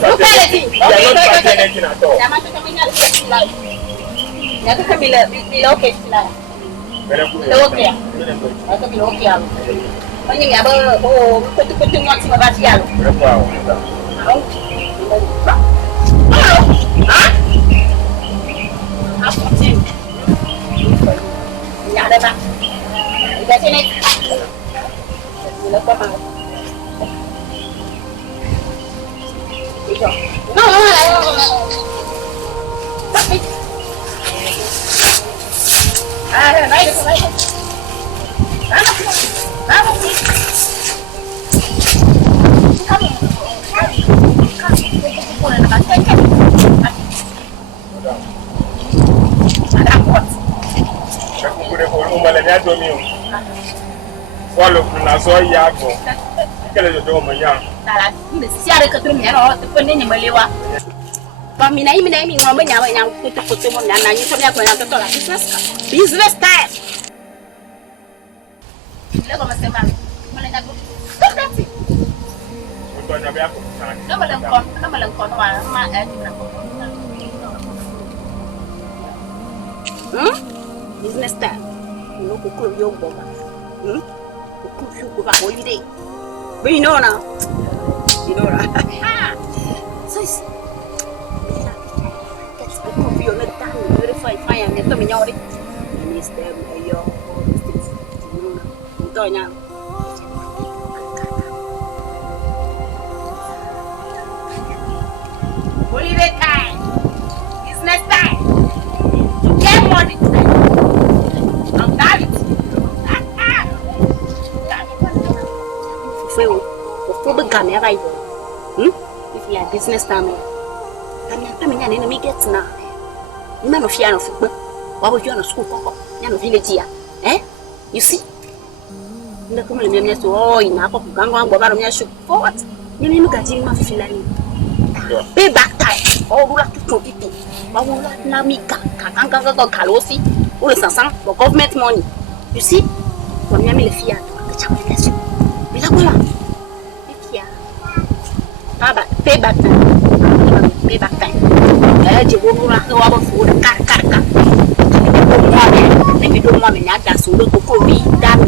not fighting anything at all. Business time. Business time. You know, cook your bomber. Cook you go holiday. But you know now. You know that. So it's cook you on the time. Verify fire and get them in your miss them your all these things. You know now. Holiday time. Business time. To get money. I'm married. If you are business time, I'm in me gets now. You man of Fiano football. Why would you on a school? Yan village here. Eh? You see? The community to all in Apple, Gangan, Bavaria should forward. You look at him, pay back time. All who have to compete. But who like Namika, Kanka, Kalosi, who is a son for government money. You see? From Yamil Fiat, the champions. Milagula. Pay back time. Pay back time. You won't rock the wobble for the car. If you don't want me, that's all go be damn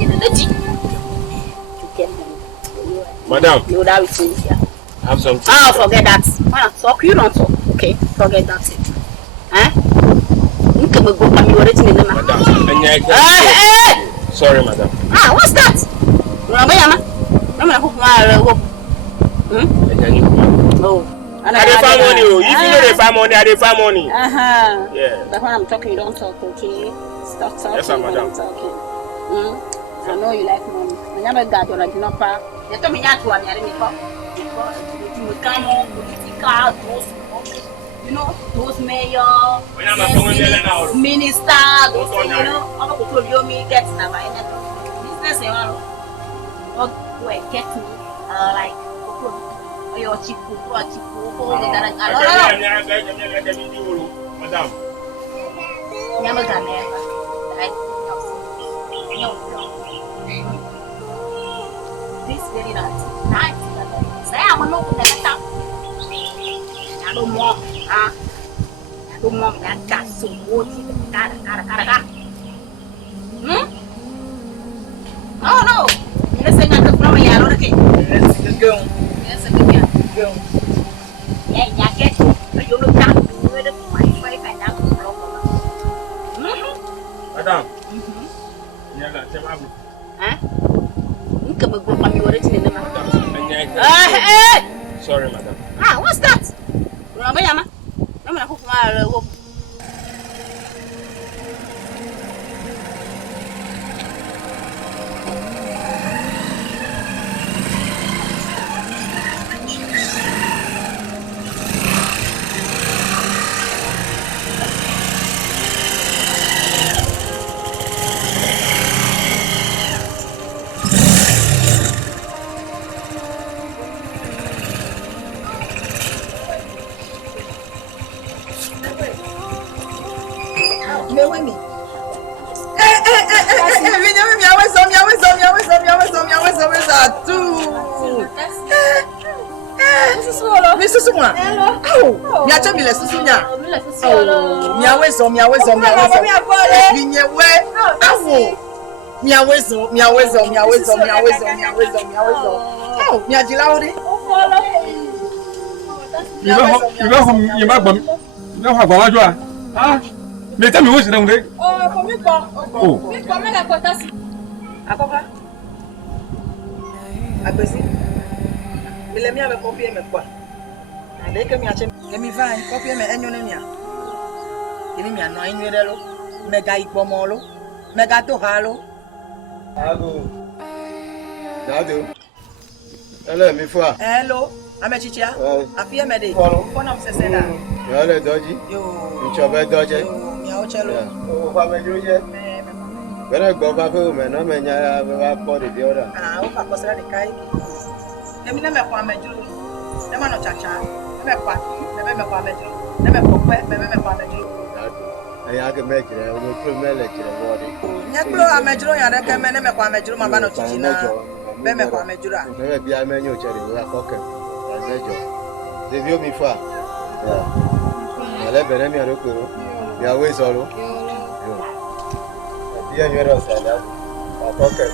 energy. Madam, you would have seen here. Have something. Oh, forget that. Well, talk, you don't talk. Okay, forget that. Eh? You can go and you already in the madam. Sorry, madam. Ah, what's that? Oh. I dey find money. If you know they find money, I dey find money. Yeah. But when I'm talking, you don't talk, okay? Stop talking. Yes, madam. I'm talking. I know you like money. I never got your like number. You told me not to have any because you come you know, those mayor, minister, those you know, I'm going to me get now. Business, you know, get me like. Your chief, madam. This very nice. Saya menunggu datang. Ada mau, ada mau nak semua itu cara. No. Ini saya nak ketemu ya, lo nak ke? Go. Yeah, jacket. You look down. You look my and down. Madam. Yeah, that's a huh? You come and go from your original madam. Sorry, madam. What's that? Ramayama. I'm gonna hook my Mi susu moi. Oh, mi acha mi le susu nya. Mi awezo. Mi nyewe. Awo. Mi awezo. Oh, mi ajila ori. You ma ah, me tell me what's wrong there. Oh, for me, oh, me come na kotasi. Akoko. Agbesi. Mi le mi ave copy me kwa. Ade ke mi ache. Ke mi va copy me enyo ne nia. Ke mi ano enyo de lo. Mega igbomo lo. Mega to halo. Ago. Dado. Hello, mi fwa. Hello. Ame chichia. Afia me de. Fona msese da. Yo le doji. Yo. Nchobe doje. Mi a ochelo. O fa me joje. Bere go fa fe o me no me nya ba po de bi ora. O fa ko sera de kai ki. Emi na me kwa me julu. Ne ma no chacha. Ne me kwa. Ne me kwa me julu. Ne me ko pe, me kwa me julu. Aya ke me kire, o pro me le kire wo de. Nya klo a me julu ya de ke me ne me kwa me julu ma ba no chichi na. Be me kwa me julu a. Me bi a me nyo chere wa ko ke. Ya mejo. De bi o mi fa. Ale bere mi aro ko. Ya we soro. Dia yo ro sa la. Ko ke.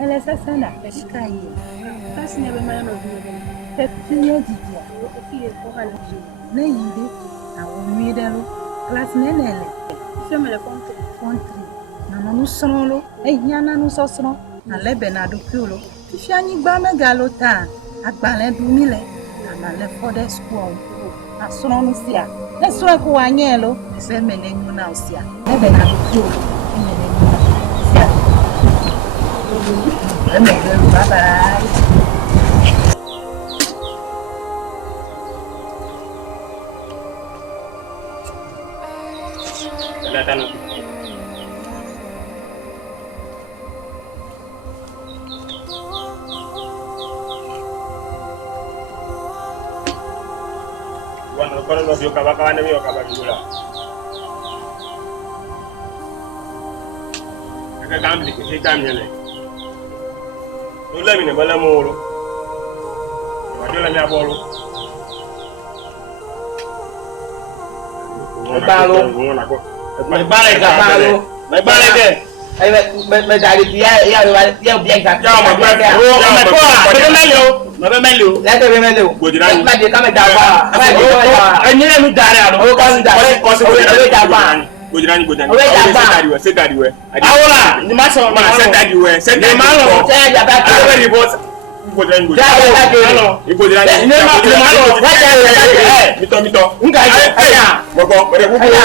Elle est sana, elle est caillée. Ça, c'est une manière de vivre. C'est une idée. Elle est pour aller. Ne yide, na omi delo. Classe nenele. Femme le contre. Na nous sonolo, e yana nous sosro. Na lebe na do piolo. Ti ani gba mega lota. Agbale du mile. Na le for the school. Na sono no sia. Na so ko anyelo, se menenyu na osia. Lebe na do piolo. Bye bye. Bueno, con los yo acaba de ver acaba de volar. Que cambie, que cambie. No le mine bala moro. Wa jola mi abolo. Me balo ke. Ai me dari dia ya bien ka. Ya ma pa. Me ko, me melo. La te melo. Gojira. Ma de ka me da ba. Ai ni mu dari alo. O ka nda. Ko se o da ba. Gojira. Se dari we. Awora, ni ma so ma se dari we. Se dari ma lo. Se ya ba ka. Awe report. Gojira. Gojira. Ne ma lo. Wa ja mito. Nga aya. Boko, ere ku. Aya.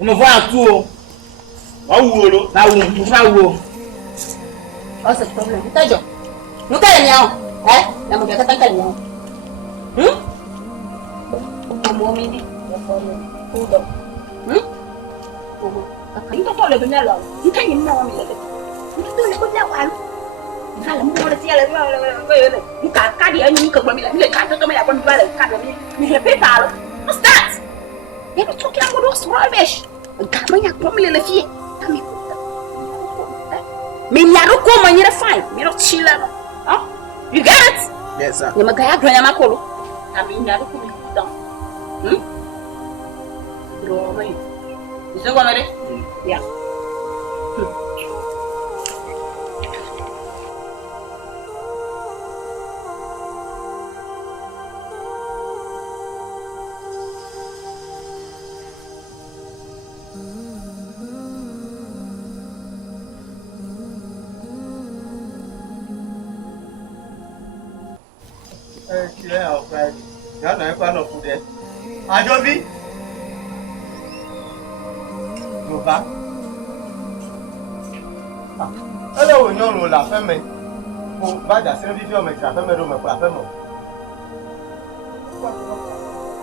Mo fo atu o. Wa wu lo. Na wu, mo fa wu. Oh, c'est problème. Tajo. Nous t'allons bien. La moto ka tankal bien. Mo mini. Udo. Ini to le benya lo. Ni kan yin na mi le. Ni to le ko la wa. Fala mo le tia le le. Ni ka di anyu ka gba mi le ka to me ya bon ba le ka do mi he pe pa lo. What's that? You be talking about those rubbish. Ka manya ko mi le fie. Ka mi ko. Me nyaro ko manyira fine. Me no chila no. Huh? You get it? Yes sir. Ni magaya gwa ya makolo. Ka mi nyaro ko mi down. Bro, mai. Is that one ready? Yeah. Ya na kwa no fude. Ajobi. Yoba. Ele wo nyon lo la feme. Ko ba da se bi fi o me tra feme do me kwa feme.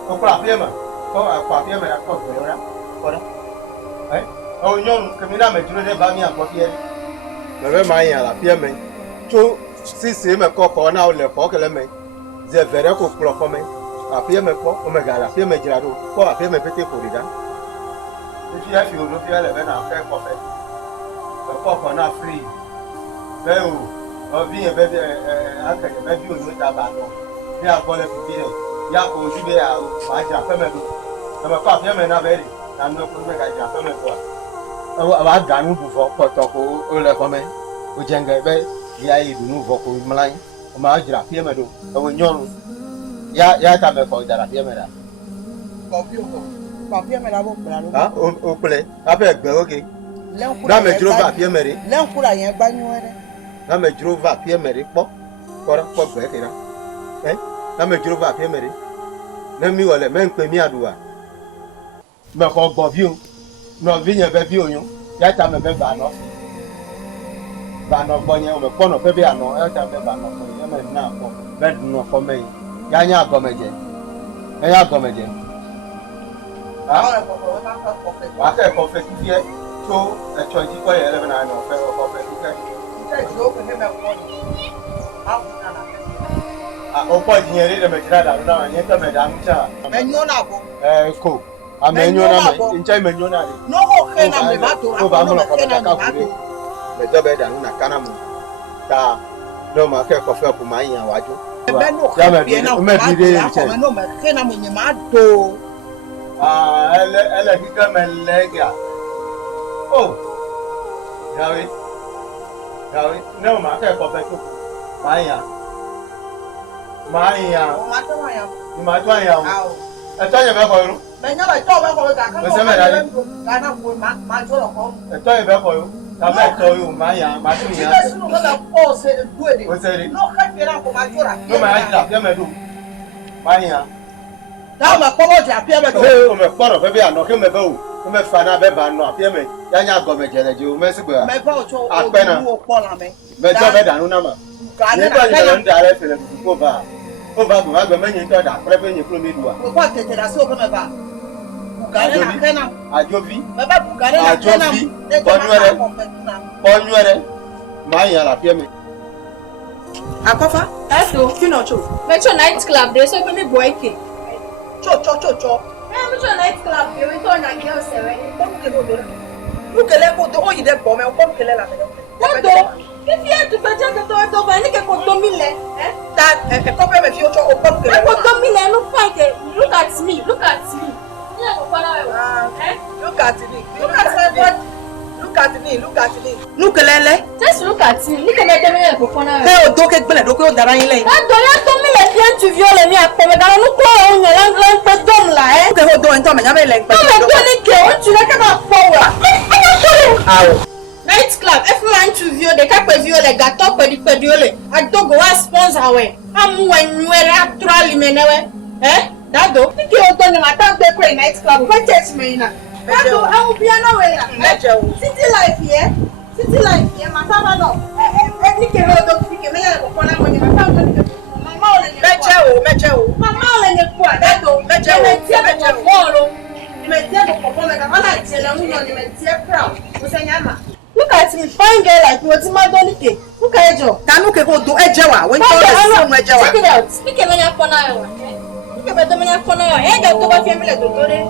Ko kwa feme. Ko kwa feme ra ko do ra. Voilà. Hein? Oh non, comme il a mis tout le bas mis à copier. Mais même moi, il y a la pierre, mais tout si c'est mes coques, on a le coq, le main. Je verrai qu'au plan comme la pierre, mes coques, on me garde la pierre, mes girados, quoi, la pierre, mes petits pour les dents. Et puis, la philosophie, elle est bien en fait, quoi, fait. Le coq, on a free. Ben, on vient, à quelque chose, on est à bâton. Il y a encore les pieds, il y a aussi bien à faire mes dos. Je ne peux pas faire mes navires. Je ne peux pas faire mes doigts. Je vais gagner pour faire pour le commun. Au Djengue, il y a eu de nouveaux pour le malin. On m'a dit la pierre mes dos. Il y a ta mère pour la pierre mes dos. Papier me la boue. Ah, au plaît. Après, ok. Là, mais je vais pierre mes. Là, on a un bagno. Là, mais je vais pierre mes. Pas là. Hein? Là, mais je vais pierre mes. Là, mais voilà, même que mi adoua. Mais quand on vient, nous venons vers Bio, il y a ta même banno. Banno, bonnet, on me prend un peu bien, non, il y a ta même banno, il y a maintenant, maintenant, comme il y a un comédien. Il y a un comédien. Ah, après, on fait tout bien. So, tu as dit quoi, il y a un an, on fait tout bien. Ah, on peut dire de me tirer dans le il y a un madame. Mais non, non. Ko. Amenyona me, incha menyona. No, okay, na me bato. Ko ba mo ko ka ka ku. Me do be da na kana mu. Ta no ma ke ko fe ku ma yan waju. Ya me bi de che. No me ke na mo nyima do. Ah, ele ki ka me lega. Oh. Yawi. No ma ke ko fe ku. Ma yan. Ma to yan. Eto ye be ko ru. Mais non, mais toi, on va faire ça. Eto ye be ko ru. Ta me to yu ma yan, ma tu yan. O se ri. No ma ya ya me du. Ma yan. Da ma ko mo ja pia me do. O me poro fe bi ano ke me be o. O me fa na be ba no apia me. Ya nya go me jere je o me si gba. Me ba o cho o po la me. Me do be da nu na ma. Ni ba ni da re fele ko ba. O ba go agbe me yin to da pre pe yin kuro mi duwa. Ko tete da so ko me ba. Bukare na kena. Ajobi. Me ba bukare na kena. Onwere. Ma yan la pie me. Akofa? Eto, kino cho. Mecho night club dey so pe mi boy ke. Cho. Mecho night club dey we to na girl sewe. Bukele ko do o yi de bo me o ko kele la me. Eto, ki fi etu beje ke to ba ni ke ko to mi le, eh? Ta e ko pe me fi o cho o ko kele. E ko to mi le no fight. Look at me. Ni e ko para we. Eh? Look at me. Nukelele. Just look at me. Ni ke me de me ko fona we. Pe o do ke gbele do ko dara yin le. Eto ya to mi le bien tu viole mi apo me dara no ko o yen lan pe dom la, eh? Ke o do en to me nya me le pe. No me do ni ke o tu le ka na power. Awo. Night club, if man to view the cap of viole, gato pediole, I don't go as sponsor way. I'm when you are actually menewe. Eh? That do. Think you don't know my night club. What text me now? That do. I will be anywhere. City life here. My father no. Think you don't think you may have a corner when you are talking to my mom. Mecho. My mom and the poor. That do. Mecho. Follow. You may tell the performance. I'm not telling you. You may tell proud. Look at me, fine girl like what my donike. Look at you. Tanu ke ko do ejewa. When you do ejewa. Check it out. Speak a manya kona yo. Speak a manya kona yo. E ga to ba fi mi le do re.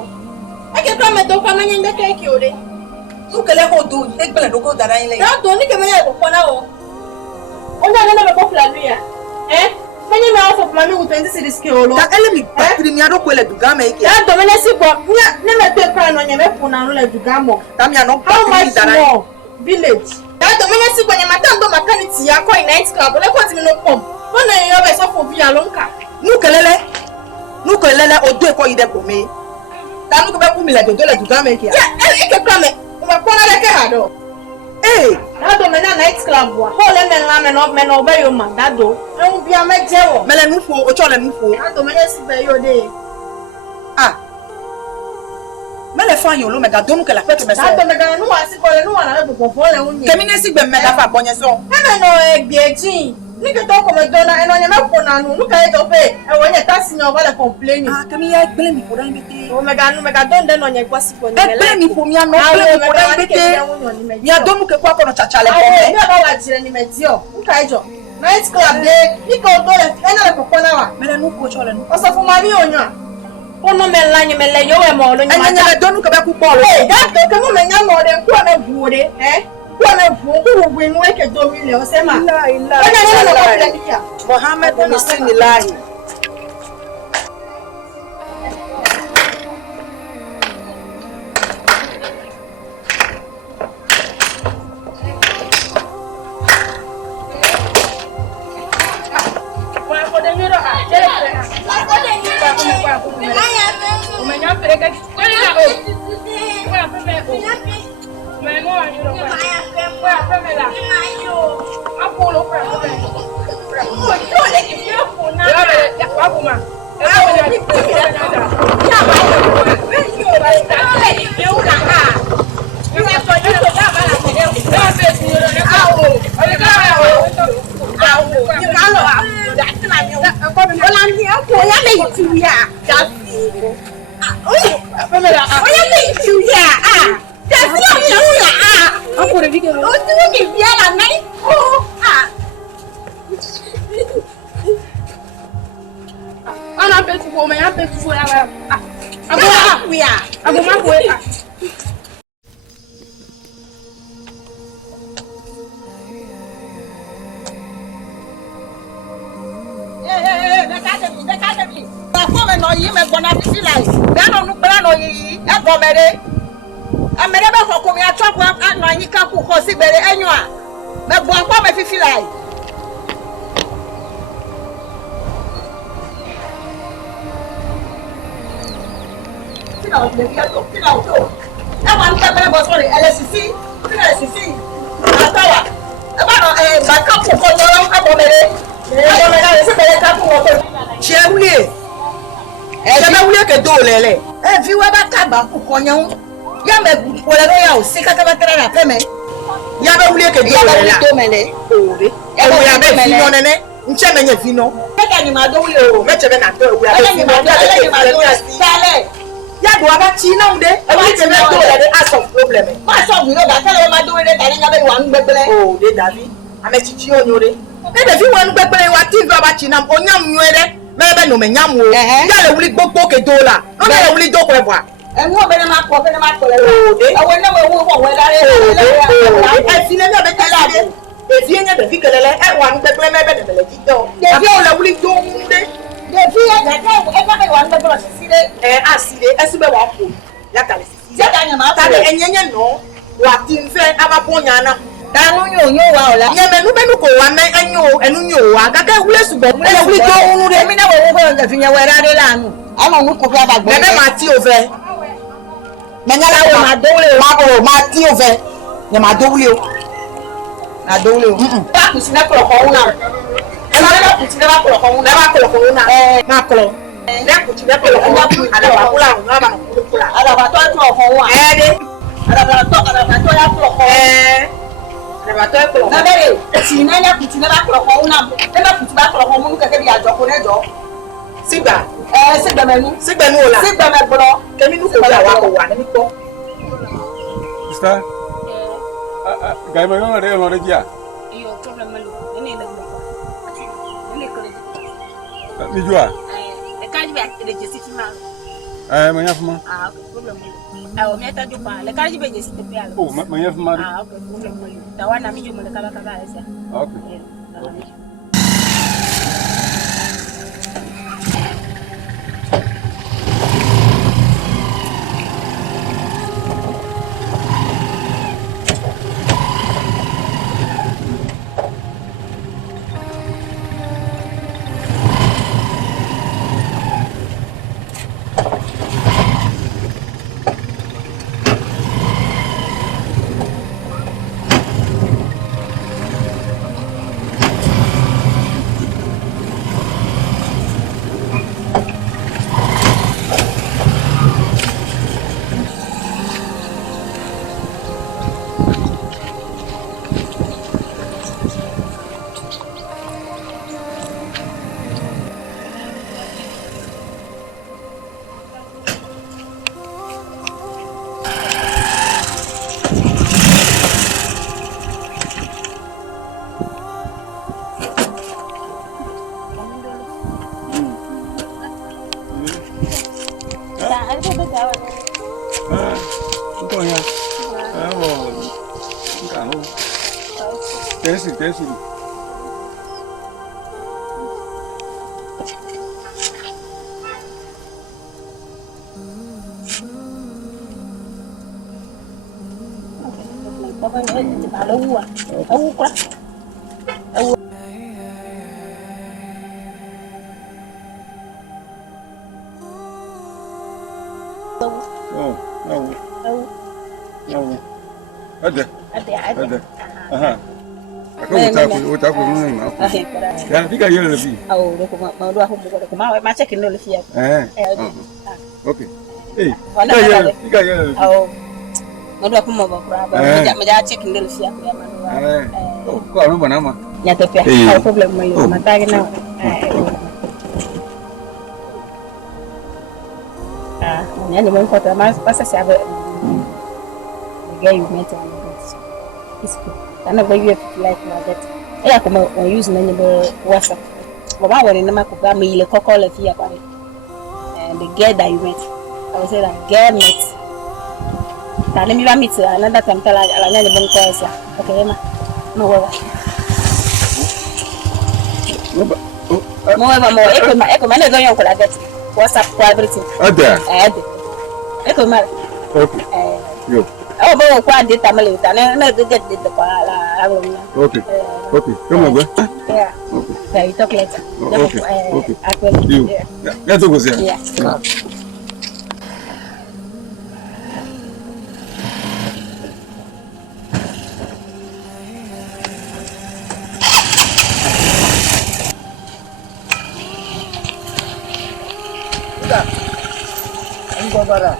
E ke pra me do kwa manya ndeke ki ore. Nukele ko do e gbele do ko dara yin le. Da do ni ke manya ko kona o. Onda na me ko plan ya. Eh? Manya me off of mami with 20 cities ke olo. Ta elemi patri mi ado ko le duga me ki. Da do me ne si ko. Nya ne me pe pra no nya me funa no le duga mo. Ta mi ano How patri much dara. more? Village. That domene si kwenye matando makaniti yako in night club. Ole kwa timi no pom. Bona yo be so for via lonka. Nukelele o do e ko ide ko me. Ta nu ko be ku mi le do le duga me ki. Ya, e ke kwa me. Uma kona le ke hado. Eh, That domene night club wa. Ho le men la me no be yo man. That do. E un bia me jewo. mele nu fo o cho le nu fo. That domene si be yo de. Ah. Mele fa yon lo me ga do nu ke la fe ke me se. That domene no wa si ko le no wa na be bofo le unye. Kemi ne si gbe me da fa bonye so. E me no e gbejin. Ni que toi comme donna et non y a même pour nous nous quand on fait et on est pas signé on va le complainer. Ah comme il y a plein mi pour embêter. Oh mais gars donne non y a quoi si pour nous. Plein mi pour mia non plein mi pour embêter. Y a donc que quoi qu'on chacha les pommes. Ah on va dire ni medio. Nous quand jo. Nice club de ni ko do le ena le popona wa. Mais nous coach ole nous. On se faut mami onyo. On no me la ni me le yo e mo lo ni ma. Anya le donu ke be ku ball. Eh that to ke mo me nya mo de ku na buore eh. Mohammed Bismillahi. No me nyam wo ya le wuli gbogbo ke do la no me le wuli do ko e bua enu obere ma ko le awo na wo wo we dare e fi le me be tele ade e fi enya be fi kelele e wa nu pepe me be de le tito e fi o le wuli do nde de fi ya ga e ka be wa nu pepe sire asire esibe wa ko ya kale sire ya ga nya ma ta de enyenye no wa tinfe abaponya na Danu yo wa ola. Ye menu benu ko wa me enyo enu nyo wa. Kaka wule subo. E wule to unu re mi na wo wo nje finya we rade lanu. Ala nu ko fi abagbo. Bebe ma ti ove. Menya la wo ma dowle wa ko ma ti ove. Ye ma dowle o. Na dowle o. Ba ku si na kro ko una. E ma ba ku si na kro ko una. Ba kro ko una. Ma kro. Na ku si na kro ko una. Ada ba kula una ba ku kula. Ada ba to ko wa. De. Ada ba to ya kro ko. Na bere ti na nya kuti na ba kro ko una na ba kuti ba kro ko mu keke bi ajoko nejo sigba sigba menu ola sigba me gboro kemi nu ko la wa ko wa ni ko Sister gai ma yo re lo re dia iyo problem malu ni la mo ko ni ko ni jua e ka ji ba de je si ma ma nya fuma problem malu awo mi ta juba le ka ji be je si te pialo ma nya fuma okay problem malu tawana mi jumo le kala kala esa okay Tensi. Papa ni balo wa. Awu kwa. Awu. Ada. Aha. Aku utaku nini ma. Ya, fika yele lepi. Au ndo kwa ndo hapo kwa ma ma check ndo lefi hapo. Okay. Eh. Fika yele lepi. Au ndo hapo mo kwa ba. Maja check ndo lefi hapo ya manu. Kwa ndo bana ma. Ya tepia. Au problem mo yo matagi na. Yani mo kwa mas pasa sabe. Guy you met on this. It's cool. And I you like that. I come on use na nyebe WhatsApp. Baba wori na makuga me ile kokko le fi apare. And the girl that you met. I was say that girl met. Tani mi ba meet another time tala ala nyane bon ko esa. Okay ma. No wa. Eko ma na go yon ko la get. WhatsApp for everything. Ada. Eko ma. Okay. Yo. Oh, bo kwa data male utane na get data kwa la agomna. Okay. Come on, go. Yeah. Okay. Yeah, we talk later. Okay. You. Let's go see. Yeah. Go bara.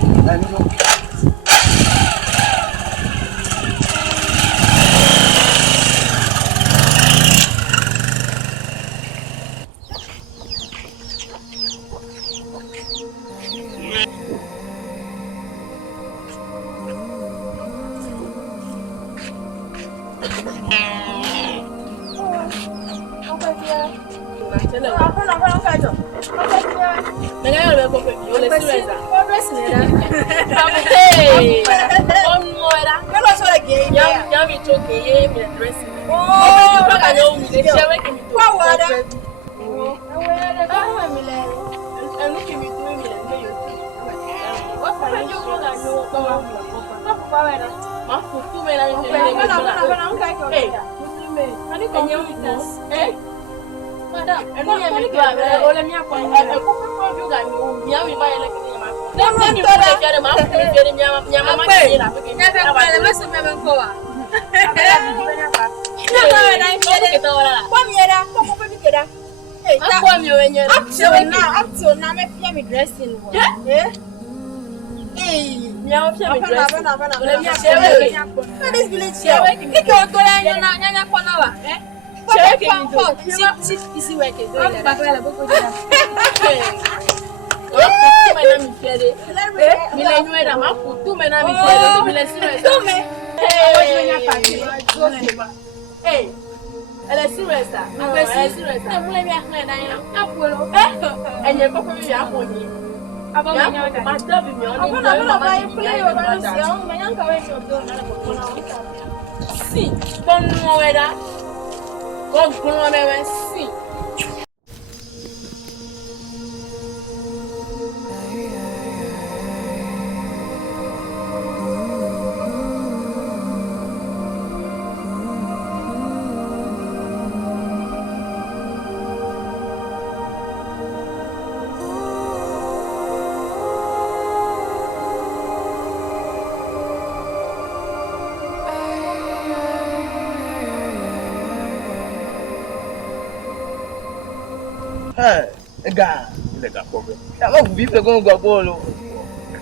Lega problem. Ya mo vive con gobolo.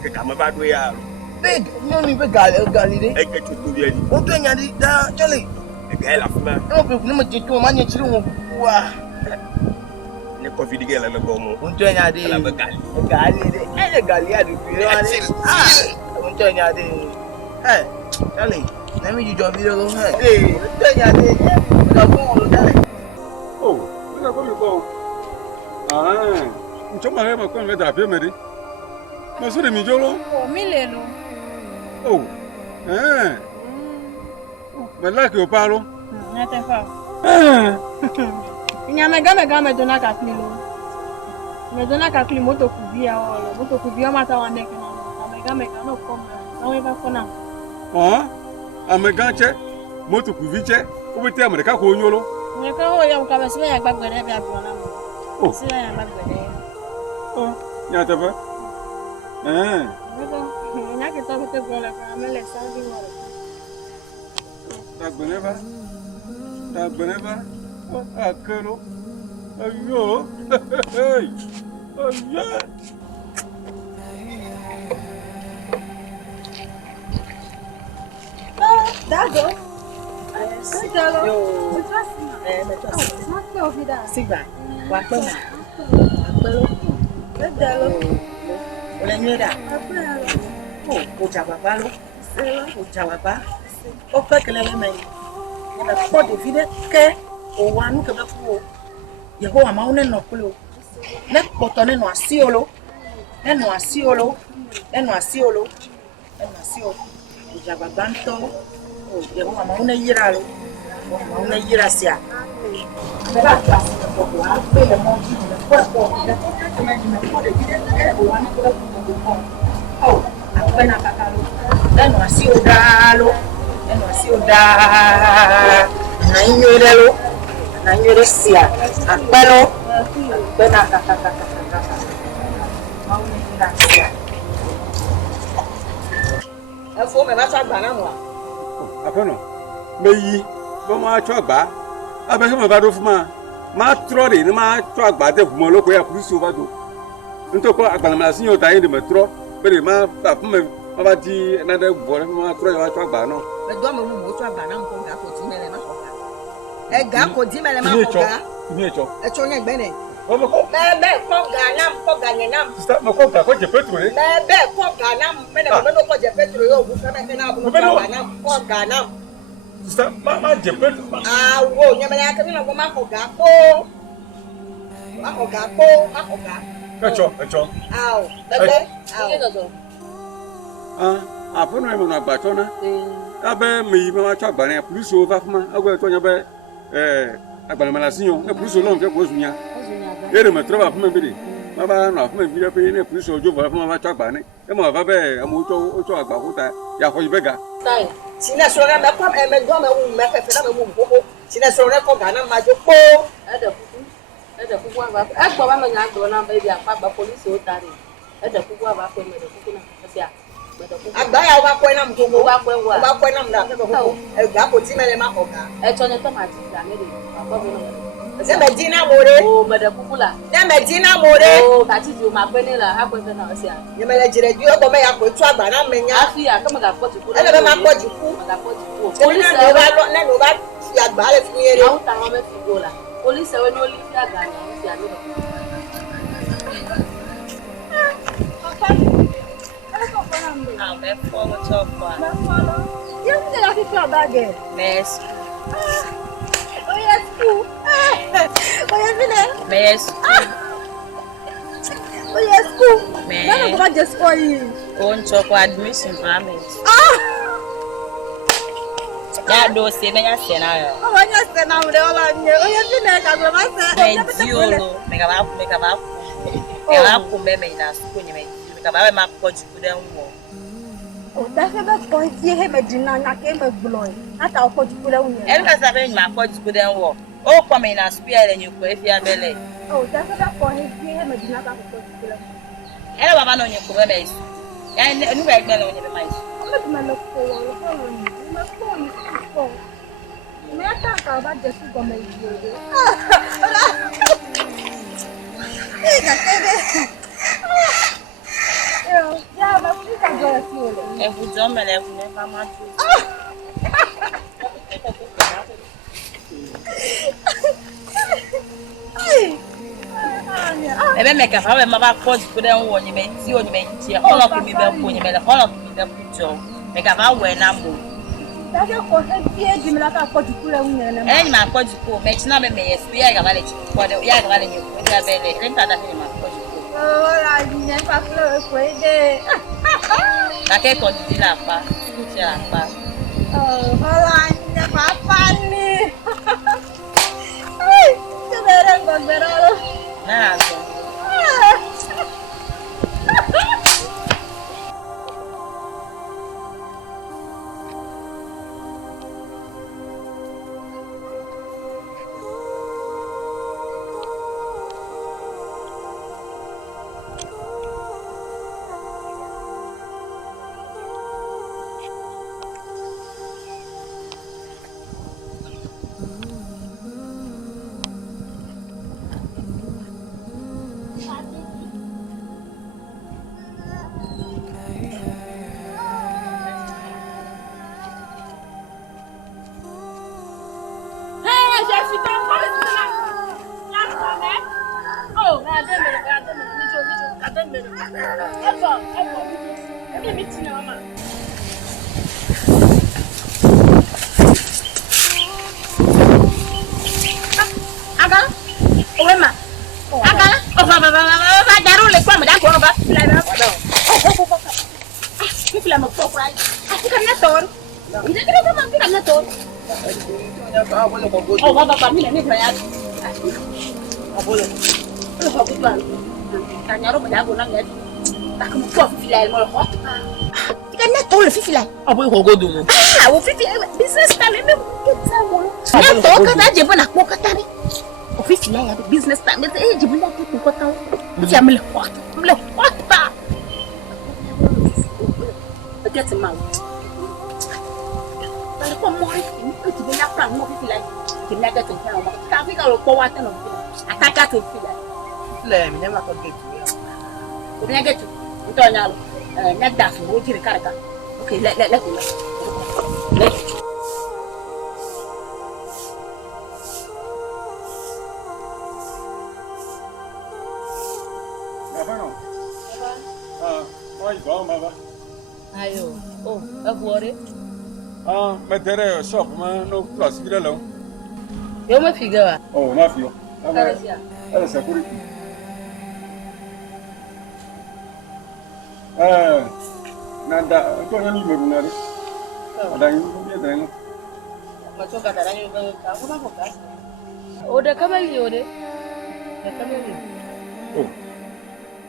Ke kama ba do ya. Big, no ni be gali de. E ke tutu bi ni. O to nya di da chole. E ke la fuma. No be ni mo jitu ma nya chiri wo wa. Ne covid ge la go mo. O to nya di. La be gali. Gali de. E gali ya du bi wa ni. O to nya di. Chole. Na mi ju jo bi lo he. O to nya di. Da ko lo dale. Oh, mira cómo go. Nchoma hema kwa ngada pe meri. Masuri mi jolo. Oh, milelo. Oh. Malaki opalo. N'attends pas. Ah. Il y a mes gars me donnent à capli. Me donnent à capli moto kubia moto kubia mata wande kana. Mes gars no comme. Non il va fona. Ah. Ameganche moto kuviche ubite Amerika ko nyolo. Me ka ho ya ka besi ya gbagbere bi abona mo. Oh. Si ya gbagbere. Oh. Ya taba. Nya ke to te gola ka amele sa di wala. Dagbeneba. Oh, akero. Ayo. Hey. Ayo. Dago. Dago. Yo. Tu vois ça? Mais toi, Moi tu au vida. Sigba. Wa pe mo. Dago. O le nyu da. Après O ja baba lo. O ja baba. O pe kele le me. Ni be ko de vide ke o wa nu ke be fu o. Yehowa ma une no plo. Ne poto ne no asiolo. Ne no asiolo. Ne no asiolo. Ne no asiolo. O ja baba nto. O Yehowa ma une yira lo. Ma une yira sia. Me ba ta ko wa pe le mo ji ne ko ko. Ne ko ke me ko de vide ke o wa nu ke be fu o. Oh, apena kakalo. Eno asio dalo. Eno asio da. Na inyorelo. Na inyoresia. Apelo. Apena kakaka. Mau ni sia. Efo me ba sa gba na mo. Apeno. Meyi bo ma cho gba. Abe se mo ba do fuma. Ma tro de ni ma cho agba de fumo loko ya police over do. Nto ko agbalama sin yo ta yin de metro. Bele ma pa fún mi ma ba di na de bo ma tro yo cho agba no. Me do mo mo cho agba na nko ga ko ti mele ma ko ga. E ga ko di mele ma ko ga. Ni e cho. E cho yen gbe ne. O mo ko. Be ko ga nam ko ga yen nam. Sister mo ko ta ko je petro ni. Be ko ga nam me ne mo ko je petro yo bu fe me na bu ko ga nam ko ga nam. Sister ma je petro. Ah wo yen me ya ke na ko ma ko ga ko. Ma ko ga ko, ma ko ga. E cho. Aw, bebe. Aw. Ah, apeno e mo na agba cho na. Abe mi ma cho agba ni police over fuma. Agba to nya be agbalama la sin yo. E police lo nfe ko sunya. Ere metro ba fuma bi de. Ma ba na fuma bi de pe ni police ojo bo fuma ma cho agba ni. E mo ba be amu o cho agba ko ta ya ko ibega. Tai. Sina so na me kwa me do me wu me fe fe na me wu ko. Sina so na ko ga na ma jo po. Ada kuku aba. Agbo ba me nya agbo na ba bi apa ba police o tare. Ada kuku aba ko me da kuku na. Asia. Agba ya wa ko na mko go. Wa ko wa. Wa ko na mda fe ko. E ga ko ti mele ma ko ga. E cho ne to ma ti da me de. Apa bo no. Se me dina more. O me da kuku la. Se me dina more. O ka ti ju ma pe ni la ha ko na asia. Ye mele jire ju o me ya ko tu agba na me nya. Afia ka me ga po ti ku. Ele be ma ko ji ku. Ma ga po ti ku. Police e wa lo na no ba fi agba le fun yere. Àwọn ta wọn me fi go la. Police e we no li fi aga na fi ani. Ah, me follow top one. You think I fit your bag? Mes. Oh yes, cool. Oh yes, Vine. Mes. Oh yes, cool. Me. None of that just for you. On top admission permit. Ah. Ya do se me ya se na yo. Oh yes, now they all on you. Oh yes, Vine. I go my say. Me diolo, me ka ba. Me ba ku me na school ni me. Me ka ba ma ko ju ku den wo. Oh, that's about point here me dinna na ke me blow. Ata o ko ju kula wu. E ka sa be ma ko ju ku den wo. O ko me na school ele nyu ko e fi abele. Oh, that's about point here me dinna ka ko ju kula. Ele baba no nyu ko be me. Ya nu be gbe lo nyu be mai. Me di ma lo ko lo ko lo ni. Me ko ni ko. Me ata ka ba je su go me yi. Ega tebe. Ya ba fi ka go fi o le. E fu jo me le fu me fa ma ju. Ebe me ka fa we ma ba ko ju den wo nyi me ti o nyi me ti e holo ki mi be ko nyi me le holo ki mi be ku jo me ka ba we na mo That's a course. Here, Jim, like a coach, you e ni ma ko ju ko me ti na me me yes bi ya ga ba le ti ko de ya ga ba le nyi ko ya be le re ta da fi ma ko ju ko oh, I never flow away there. la ke ko di la pa ku ti la pa Oh, I never funny. business time. Get him out. Okay, let Ayo, oh, agora. Mas era só uma no próximo grelão. Eu me figo lá. Oh, não fio. Era security. Nada, tu não me lembro ada yang dia dah. Macam kata orang yang berkata, apa nak buat? Oda kamali, oda. Kamali.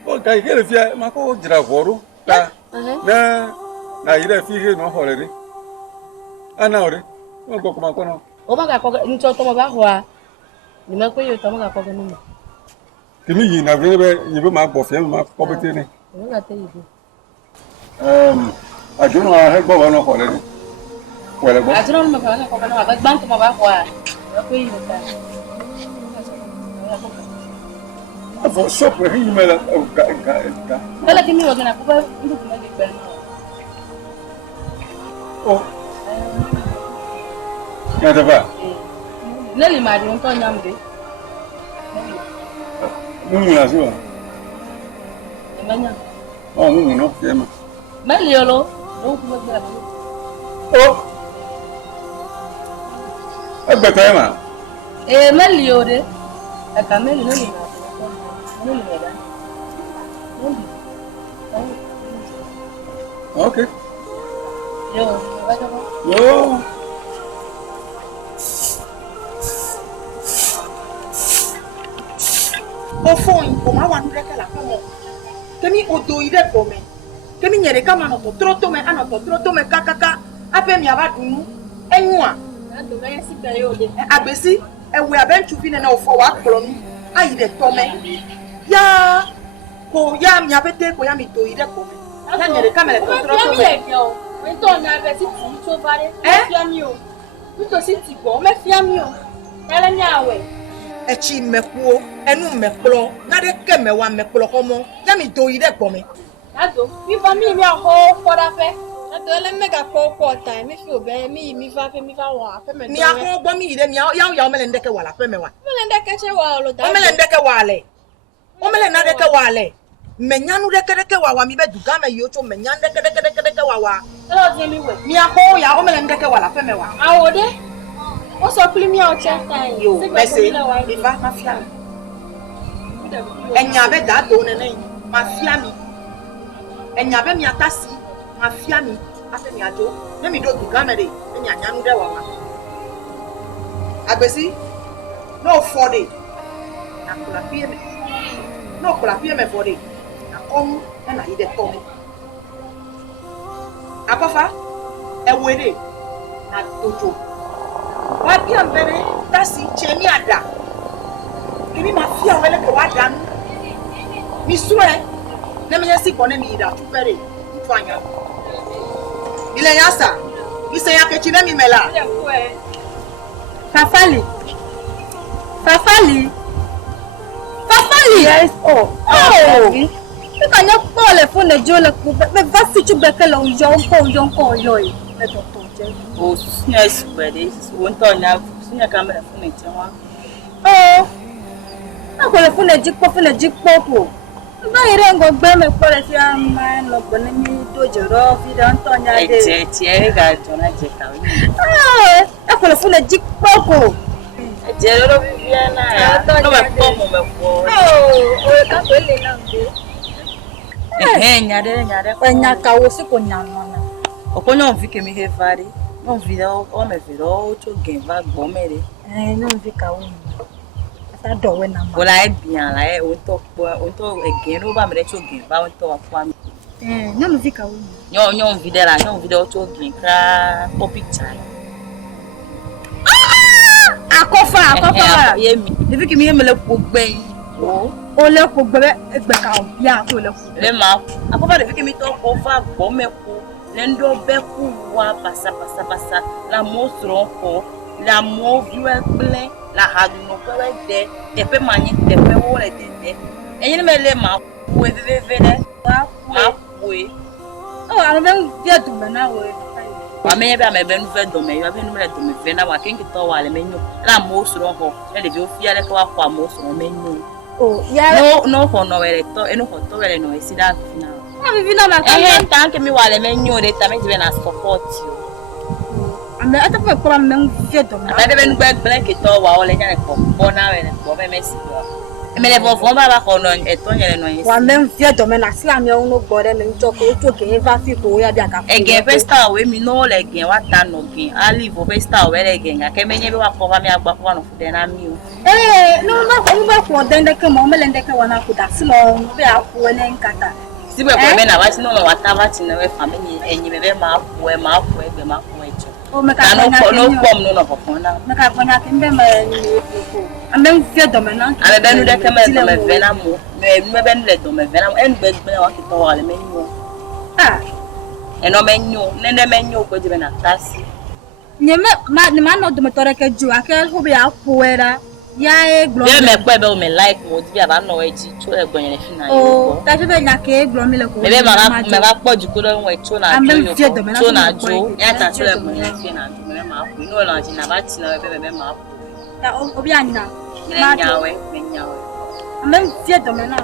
Oh, kaya kira dia, mako jera boru. Ta. Na ida fihe no hole ni. Ana ore. Mako kumako no. Oma ka ko ni cho toma ba hwa. Ni ma ko yo toma ka ko ni. Kimi yi na vele yibe ma bo fie ma ko bete ni. Ni na te yi. Ajuno ha gbo wa no hole ni. Wala gbo. Ajuno ma ka na ko na ba bank toma ba hwa. Ma ko yi ta. Avo shop he yi mela ka. Kala kimi wa na ko ba ndu kuma ni ben. Oh. Nada ba? Neli ma di on to nyamde. Mungu la sio. Manya. Oh, mungu no, sema. Mali yolo, no kuma bela. Oh. Abetema. Mali yode. Aka meli neli ma. Neli ma da. Okay. Yo, va a Yo. Au fond, on m'a wandu que la femme. Kemi odo ide bome. Kemi nyere kama no troto me anoto troto me kakaka. Ape mi abadunu. Enwa. do ga si periode. Agbesi ewe abentu fi na ofo wa klonu. Ayi de tome. Ya ko ya mi abete ko ya mi to ide bome. Ya nyere kama le troto me. Então na vez ti to bare. Fia mi o. Tu si ti go, me fia mi o. Ele mi awe. Echi mekuo, enu meklo, na de ke me wa meklo komo. Ya mi do ide bome. Ado, mi family mi a ho for da fe. Ado ele mega ko time, mi fi obe mi fa wa fe me. Mi a ho bo mi ide mi ya me le ndeke wala fe me wa. Me le ndeke che wa lo da. O me le ndeke wale. O me le na deke wale. Menyanu deke wa mi be duga me yo cho menyan deke wa. Hello dey mi we. Mi a ho ya o me le ndeke wala fe me wa. Awode. O so pili mi o che time. Yo, bese, mi va mafia. Enya be da do nene, mafia mi. Enya be mi atasi, mafia mi. Ape mi ajo, ne mi do duga me de, enya nyanu de wa. Agbesi, no for de. Na kula pie me. No kula pie me for de. Na komu, na ide komu. Akofa, ewede, na dojo. Wabi ambere tasi chemi ada. Kimi mafia wele ke wadan. Mi sue. Ne me yesi kone mi ida tupere. Mfanya. Ile yasa. Mi se yake chine mi mela. Fafali. Fafali. Fafali. Yes. Oh. You cannot call a phone a jola. But what fit you back along young ko yoy. Oh, yes, but this is one ton of Sunya kamera fune tiwa. Oh. Akwele fune jikpo po. Ba ire ngo gbe me pole fi ama no gbone mi dojoro fi dan tonya de. Eje ga jona je ka wi. Ah, akwele fune jikpo po. Eje ro fi na. No me po mo me po. Oh, o ka pele na nge. Nyade. Nya ka wo si ko nyamona. Okonyo mvi ke mi he vari. No video o me video to gen va gbo mere. No mvi ka wo. Ta do we na ma. Ola e bian la e o to again o ba me to gen va o to wa kwa mi. No mvi ka wo. Nyo video to gen kra po picture. Akofa. Ye mi. Debi ke mi he me le ko gbe. O le ko gbe ka o ya ko le ko. Le ma. Akofa debi ke mi to ko fa gbo me ko. Lendo beku wa pasa la mostro ko la mo viwe ple la hagno ko de tepe manye tepe wo le de eyin me le ma ku vevele ma ku oh ala ben dia du mena wo wa me be me ben ve do me yo be no me do me ve na wa kinki to wa le menyo la mostro ko le de bi o fia le ko wa kwa mostro menyo oh ya no ko no wele to eno ko to wele no esida fina. Vivina ma tant que mi wale menyo de tamé je na support you. Ame ata pe ko men vie do ma. Ata be nu gbe blank to wa ole nya ko bona we ne ko be mesi do. Me le fo ba ko no e to nyele no yin. Wa men vie do me na slam ye unu gbore me njo ko to ke eva fi ko ya bi aka. Egen festa we mi no le gen wa ta no gen. Ali vo festa we le gen aka menye be wa ko ba mi agba ko no fu de na mi o. No ba ko den de ke mo me le de ke wa na ku da silo be aku we ne nkata. Sibe ko be na ba ti no wa ta ba ti na we family enyi be ma ku egbe ma ku ejo. O me ka no pom no pom na. Me ka konya ke mbe ma ni ko. Ambe fi do me na. Abe be nu de ke me do me ve na mo. Me be nu le do me ve na mo. En gbe wa ki to wa le menyo. Ah. Eno menyo, nende menyo ko jibe na tasi. Nyeme ni ma no do me tore ke ju ake ho be akuera. Ya eglo. Ye me ko be o me like mo di aba no e ji cho egbon yen fi na yo. Oh, ta je be nya ke eglo mi le ko. Me ba po ju ko lo won e cho na jo yo. Cho na jo. Ya ta cho egbon yen fi na jo me ma ku. No lo ji na ba ti na be ma ku. Ta obi anya. Me nyawe. Amem fi do me na.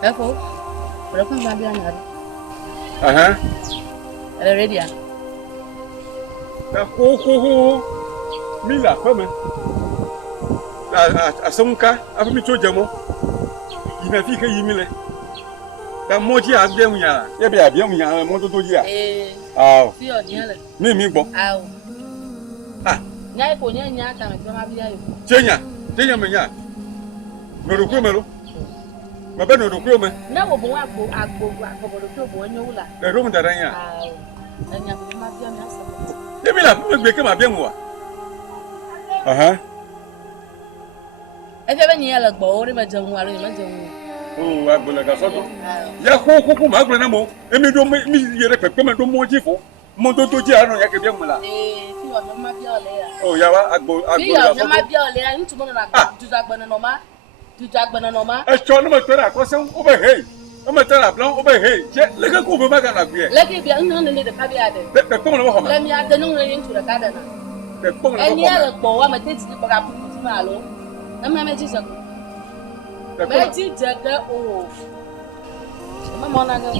Efo, pero con va bien nada. Aha. Are ready? Ta ko mila fama. La asonka afi mi toje mo. Ina fi ke yimile. Ta moji agbe mu ya. Ye be abie mu ya mo to ji a. Ah. Fi o ni ale. Mi gbo. Ah. Ah. Nya ko nya ta me ma bia yo. Tenya me nya. No ro ku me lo. Ma be no do kuro me. Na wo bo agbo do kuro bo nyu la. Le ro mu dara nya. Ah. Anya ma bia me asa. Ye mi la me gbe ke ma bia mu wa. Aha. E fe be nyi ala gbo ori ma je nwa lo ma je nwa. Oh, wa bo la ga so to. Ya ko ma gbe na mo. Emi do mi yere pepe me do mo ji fo. Mo to ji anu ya ke bia mu la. Fi o ma bia ole ya. Oh, ya wa agbo fi o ma bia ole ya ntu mo na ju agbo na no ma. Tujagbana no ma. E cho no me tora ko se o be hey. O me tora plan o be hey. Je le ke ku be ma kana bi e. Le ke bi an ne de ka bi ade. Be ko mo no ho ma. Le mi ade no yin tu de ka de na. Be ko mo no ho ma. Eni ele gbo wa me teti ba ka pu ti ma lo. Na me ji se ko. Me ji je ke o. Ma mo na ga.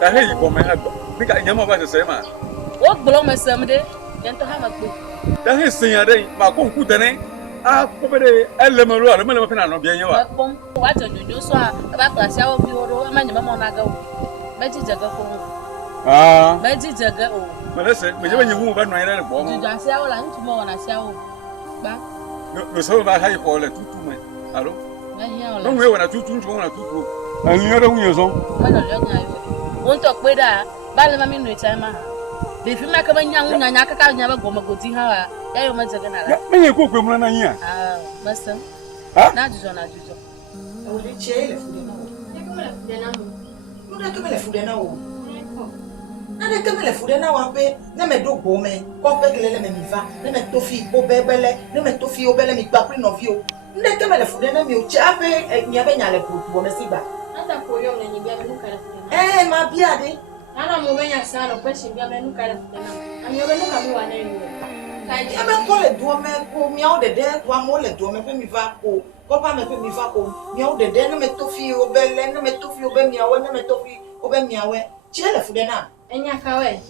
Ta hey ko me agbo. Bi ka nyama ba se ma. O gbo me se me de. Yen to ha ma gbo. Ta hey sin ya de ma ko nku de ne. Ah, pobere elemelo alo mele mafina no bia yen wa. Bom, wa to nyonyo so a ba class ya obi oro ma nyama mo na ga o. Me ji je ga ko. Ah. Me ji je ga o. Mele se, me je ba nyiwu ba no yen le bo mo. Ju ja se a la ntu mo na se a o. Ba. No so ba hai ko le tutu me. Alo. Me hian o la. No we na tutu ntu na tutu. An liyo da hunye so. Ma no le nya yo. Won to pe da, ba le ma mi no e ma ha. Be fi ma ka ba nya nya ka nya ba go ma go ti ha wa. Ya yo ma je ga na la. Me ye ko kwe mu na yin a. Ah, basta. Ha? Na jujo. O de che le fu de na o. Le ko le fu de na mo. No de ko le fu de na o. Ade que me le foude na wa pe, ne me do go me, ko pe que le me mi va, ne me tofi obebele, ne me tofi obele mi gba pri no vi o. Nde que me le foude na mi o cha pe mi abe nya le ko bo me sigba. Ata ko yo me ni bia me nu kala fute. Ma bia de. Ana mo be nya sa no pe shi bia me nu kala fute na. Ami yo be nu ka mi wa na ni. Kai e me ko le do me ko mi o de ko amo le do me pe mi va ko. Ko pa me pe mi va ko. Mi o de ne me tofi obele, ne me tofi obe mi awe, ne me tofi obe mi awe. Chi le foude na. Enya ka we.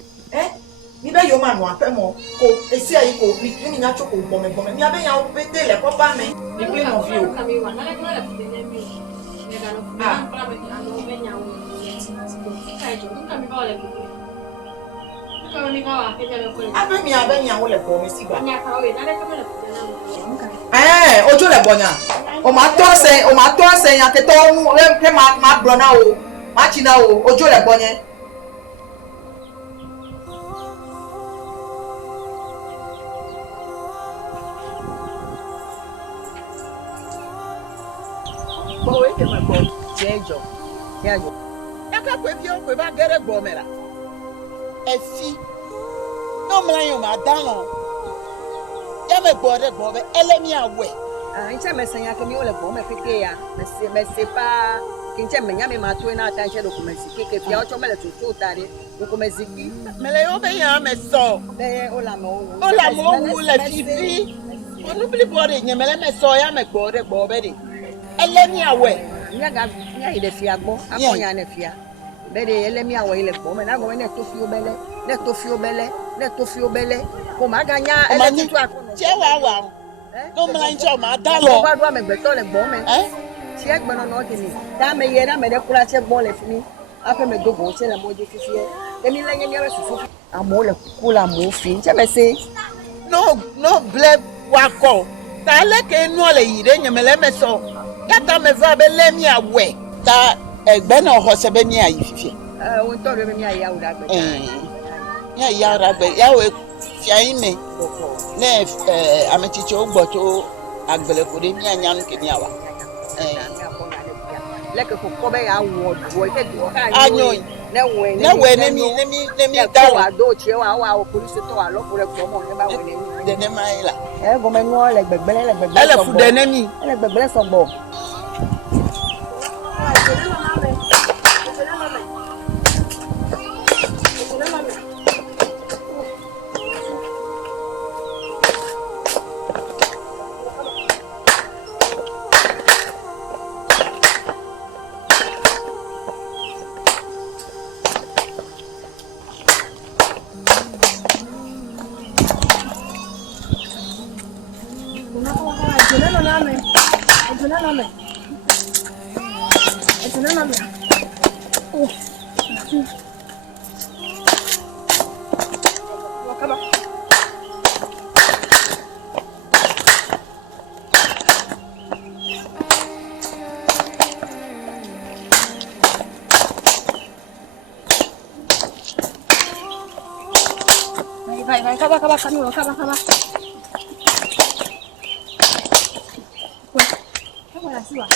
Mi be yo ma no ape mo ko esi ayi ko mi nya choko bo me mi abe nya o pe te le ko pa me mi pe no vi o Ka mi wa na le na le fute na mi. Ne ga no. Para me ando be nya o. Kai jo nunca mi va o le fute. Nunca mi ga wa ke ja le ko. abe nya o le bo me sigba Enya ka we na le ka me le fute na. ojo le bonya o ma to se nya ke to mu ke ma bro na o ma chi na o ojo le bonya bo we ke ma bo jejo ya jo ya ka kwe bi o kwe ba gere gbo me la efi no mla yo ma dano ya me gbo de gbo be elemi awe nche me sanya ke mi o le gbo me keke ya me se pa kinche me nya me ma to na atanche do kuma si keke fi o cho me le to tare do kuma ziki me le yo be ya me so be o la mo wu le fifi o nu bli body nya me le me so ya me gbo de gbo be de elemi awe nya ga nya ide fi agbo akonya na fia be de elemi awe ile gbo me na go ne to fi obele ko ma ga nya ele tu akono che wa no mla ncho ma da lo ba do me gbe to le gbo me che gbona no kini da me ye na me de kula che gbo le fini afa me do bo che le mo je fifi e mi le nya mi re susu amo le kula mo fi che me se no ble wa ko ta le ke nu le yire nya me le me so ya ta me va be le mi awe ta egbe na ho se be mi ayi fifi won to re mi ayi awura gbe ya ra gbe ya we fiai me ne amechiche ogbo to agbele ko de mi anya nu ke ni awa leke ko ko be ya wo ke do ka anyo ne we ne mi da wa do che wa police to wa lo pore ko mo ne ba we ne de ne mai la go me no le gbegbele ele fu de ne mi ele gbegbele so gbo Vai, acaba, Camilo, acaba. Agora sim, ó.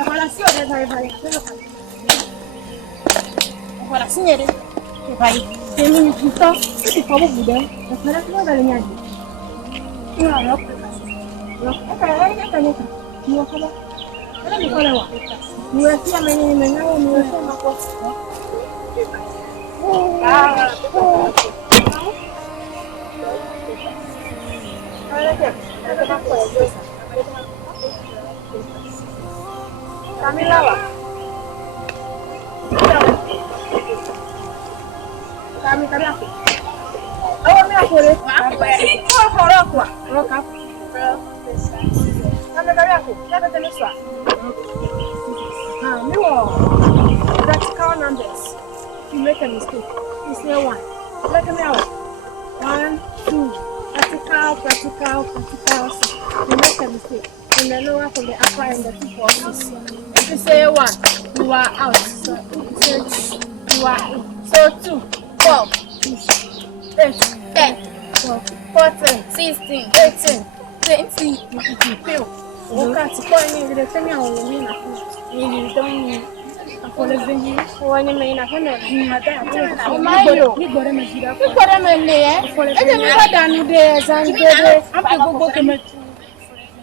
Agora sim, vai. Agora sim, ele vai. Tem um então, se for o budão, eu quero que não vai linha ali. Não acaba. Ela me fala lá. Não é que a menina não é uma coisa. Camila lá. Camila aqui. Oh, minha folha. Oh, coloca. Coloca. Camila aqui. Leva até no sua. Meu practical numbers. You make a mistake. You say 1. Let me out. 1, 2. Practical. You make a mistake. From the lower, from the upper, and the two forces. If you say 1, you are out. So if you say 2, you are in. So 2, 4, 8, 10, 12, 14, 16, 18, 20. You fail. Okay, so you need to tell me how you mean. You don't need. Pour le venir, on est mais il a fait le matin.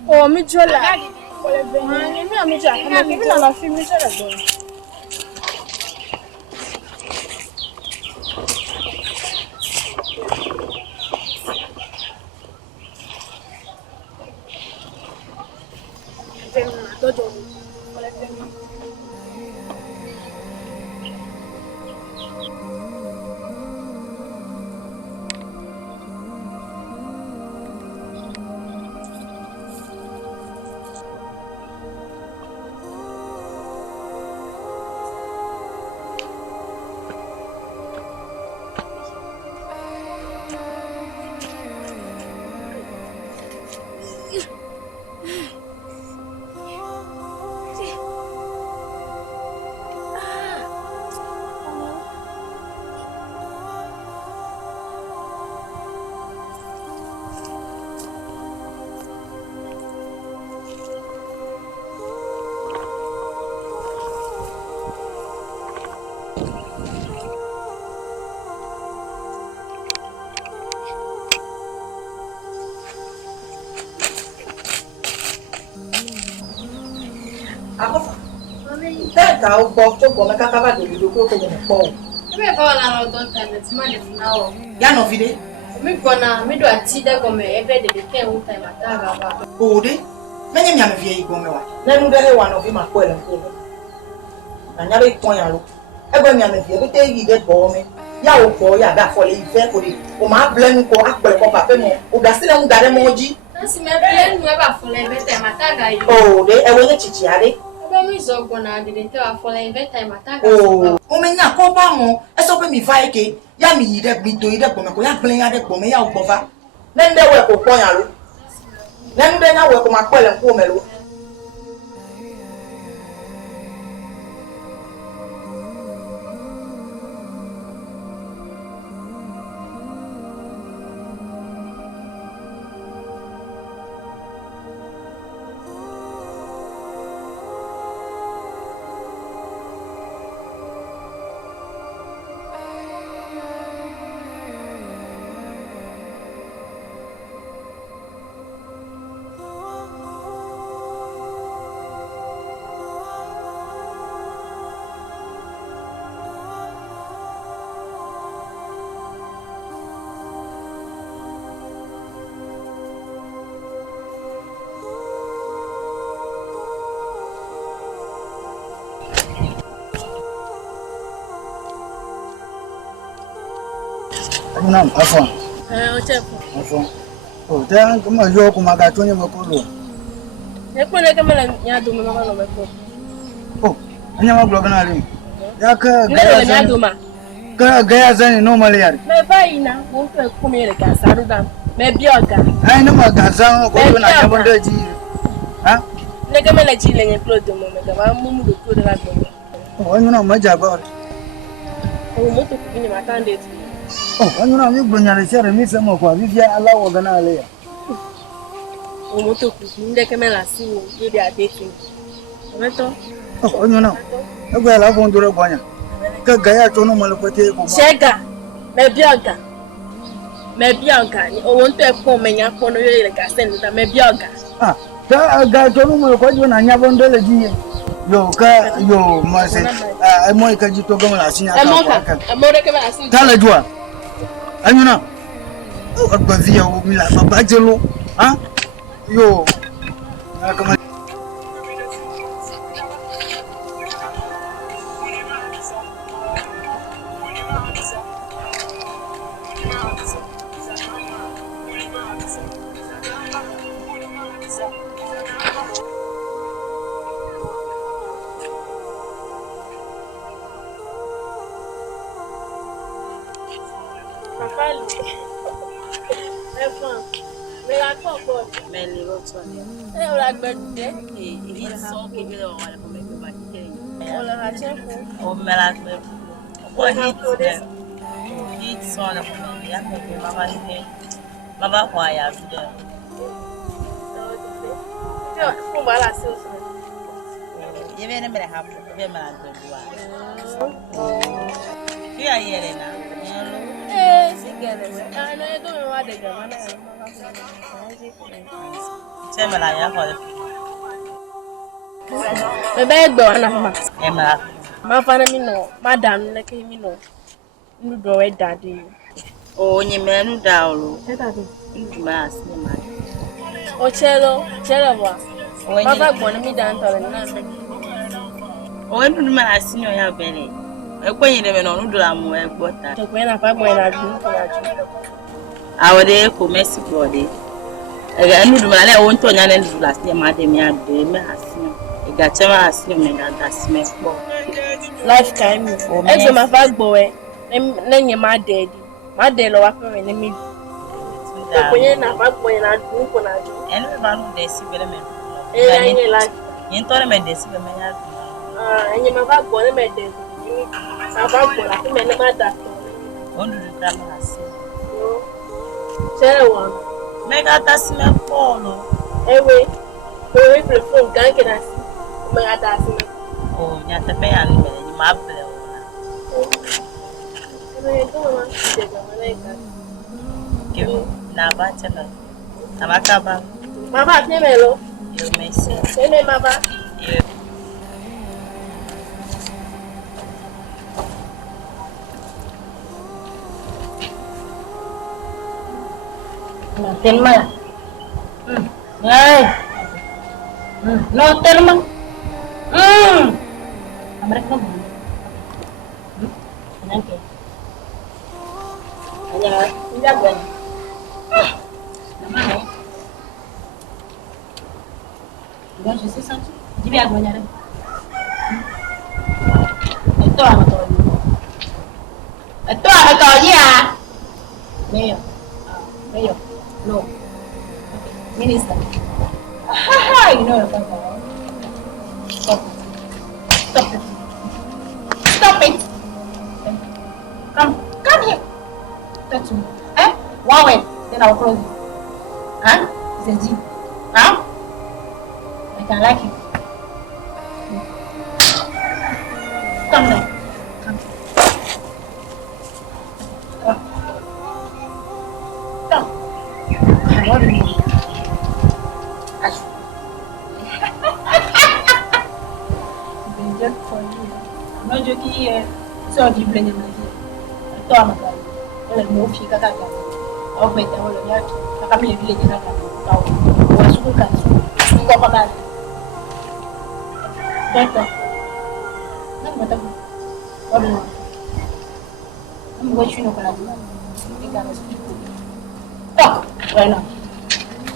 Oh, mi jola. Mi Ka o bo to bo me ka ba do do ko ko mo po. Me ko la no don time ti ma de na o. Ya no vide. Mi bona mi do ati de ko me ebe de ke un time ataga ba. O de. Me nya me vie go me wa. Na nu de he wa no vi ma ko ele ko. Na nya be kon ya lo. E gbe mi ame vie be te yi de bo me. Ya o bo ya da fo le ife ko de. O ma blenu ko apere ko pa pe mo. O da sile un gare mo ji. Na si me blenu e ba fo le be time ataga yi. O de e we nye chichi ade. Mi zogo na de te wa fola invent time ataga. Oh, o me nya ko ba mo, e so pe mi va eke, ya mi yi de gbi to yi de gbo me ko ya glen ya de gbo me ya o gbo fa. Ne nde we ko pon ya lo. Ne nde nya we ko ma ko ele nko me lo. Nam afon. O chepo. Afon. O dan kuma yo kuma ga tonye makolo. E ko le ke mala nya do me ma no me ko. Oh, anya ma blog na rim. Ya ka Le nya do ma. Ka ga ya zani normal yar. Me ba ina, mo fe ko me le ka saru da. Me bi oga. Ai no ma ga zan ko na ja bonde ji. Ha? Le ke mala ji le nya close do mo me ga ba mu do ko de la do. Oh, anya na ma ja ba. O mo to ko ni ma tan de. Oh, anya na mi gbonya le sere mi se mo kwa vivia ala wo ga na le ya. O mo to ko ni de ke mala si o de de adete. O to. Oh, anya na. E gba la fon duro gbonya. Ka ga ya to no mo le pote ko. Chega. Me bi oga. Me bi oga. O won to e ko me nya ko no yo le ga sen da me bi oga. Ah, ta ga to no mo ko jo na nya bonde le ji. Yo ka yo ma se mo ka ji to gama la sin aka ko. E mo de ke mala si. Ta la jua. Anyuna. Oh, agba via o mi la baba jelo. Ah? Yo. Kama Mama kwa ya video. Je vais me hapo, je vais me la donner. Tu as yele na. Sigele. Ah, no, edo me wa de gama na. Tu me la ya ko. Me be gbo na ma. E ma. Ma fa na mi no, madam na ke mi no. Ndu do we daddy. O nyi me nu da o. E daddy. Ndu ma asne ma. O chelo ba. Ma fa gbo na mi dan tole na me. O ndu ma asne o ya bele. E kwenye de me no ndu la mu e gbota. To kwen na fa gbo na dun ko na ju. Awade ko Messi body. Ega ndu ma le o nto nya na ndu la asne ma de mi ade me asne. Ega chema asne me ga dasme ko. Life time. E so ma fa gbo e. Na nye ma daddy. Ma de lo wa fa me mi. To kwen na fa gbo na dun ko na ju. Enu ba nu de si bele me. E ya nye life. Yin to me de si be me ya. Ah, enye ma fa gbo na me de. Ma fa gbo la me na ma da. Ondu da ma asne. Chere wa. Mega tasme polo. Ewe. Ko we phone kan ke na si. Mega tasme. Oh, nya te pe an me ni ma ble o. Ewe to ma de ga malaika. Ke na ba chela. Na ba ka ba. Ma ba te melo. Yo Messi. Ene ma ba. Yo. Telma. Ay. No Telma. Mereka mau. Nanti. Ada tidak buat. Nama. Bukan sih sangat. Jadi aku nyari. Itu apa ya? Mayo. Mayo. No. Minister. You know what I'm talking about. Stop it. Stop it. Come here. Touch me. One way. Then I'll close you. It's a G. I can like you. Come now. Come. Come. What do you mean? Just for you. I'm not joking here. So you blame me. I thought about it. Like no fee kaka. I'll bet I will have to come here village kaka. Was school can school go back. Doctor. No matter what do you want? I'm going to know what you can speak. Talk right now.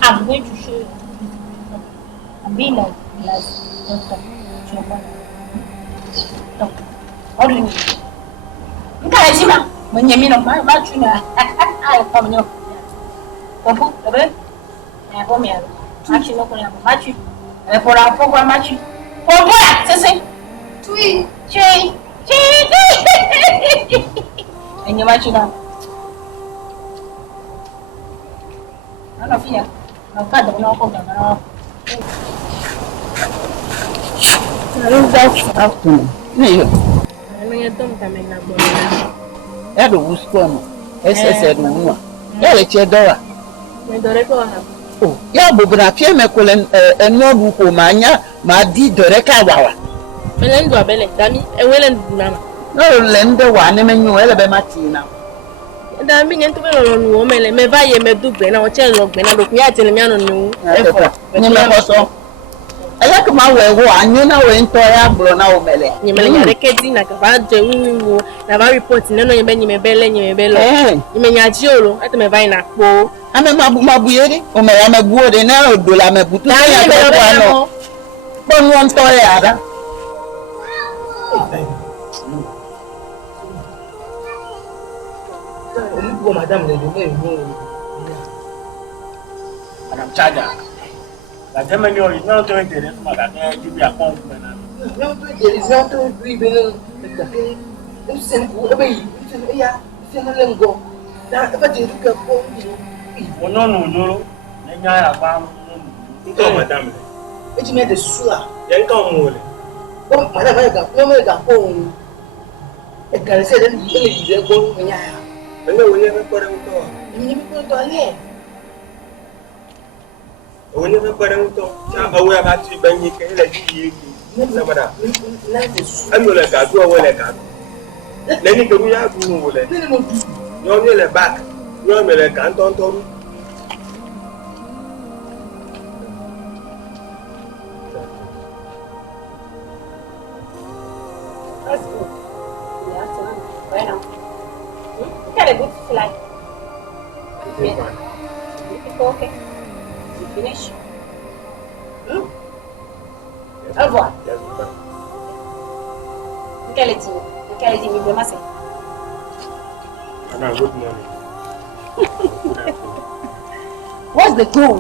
I'm going to show you. I'm being like doctor. What do you mean? You can't see me. When you mean of my battery, I come you. Opo, the I come here. Actually, no one have battery. For our program battery. For what? Say, Tui, Chay. And you battery now. I don't fear. I'll cut the knock of the afternoon. Edo wusko ese do nwa. Ele che dowa. Me dore ko ha. Oh, ya bobra fie me kolen eno du ko manya ma di dore ka wawa. Mele ndo abele dami enwele nduna. No le ndo wa ne menyu ele be matina. Dami nyentu be lo nu o mele me va ye me du gbe na o che lo gbe na do kun ya tele mi anu nu. Efo. Ni me ko so. Aya kuma wewo anyo na we nto ya bro na o mele. Nyemele nya rekedi na ka ba je wiwo na ba report neno nyebe nyemebele nyemebelo. Nyemenya jiolo ate me vai na po. Ame mabu yeri o me ya mebu de na odo la mebutu ya do kwa no. Bonu nto ya da. Go madam le do me Madam Chaja. La Germany or is not doing the rest of that. You be a compliment. No, there is not to be being the same way. Yeah, it's go. That but you can go. Oh, no. Then I have found. Come, madam. Which made the sula. Then come, Bon, madame, elle a bon. Et quand c'est elle dit bon, il y a. Elle est où est même pas un temps. Il n'y a pas de aller. On est même pas un temps. Tiens, ah ouais, à tu baignes qu'elle a dit. Ça va là. Elle me l'a gâté, ouais, les gars. L'année que nous avons vous voulez. Nous avons les bacs. Nous avons les cantons. Bueno. ¿Qué le gusta fly? Okay. You finish? Au revoir. Quel est-il? Quel est-il? Il veut Good morning. What's the goal?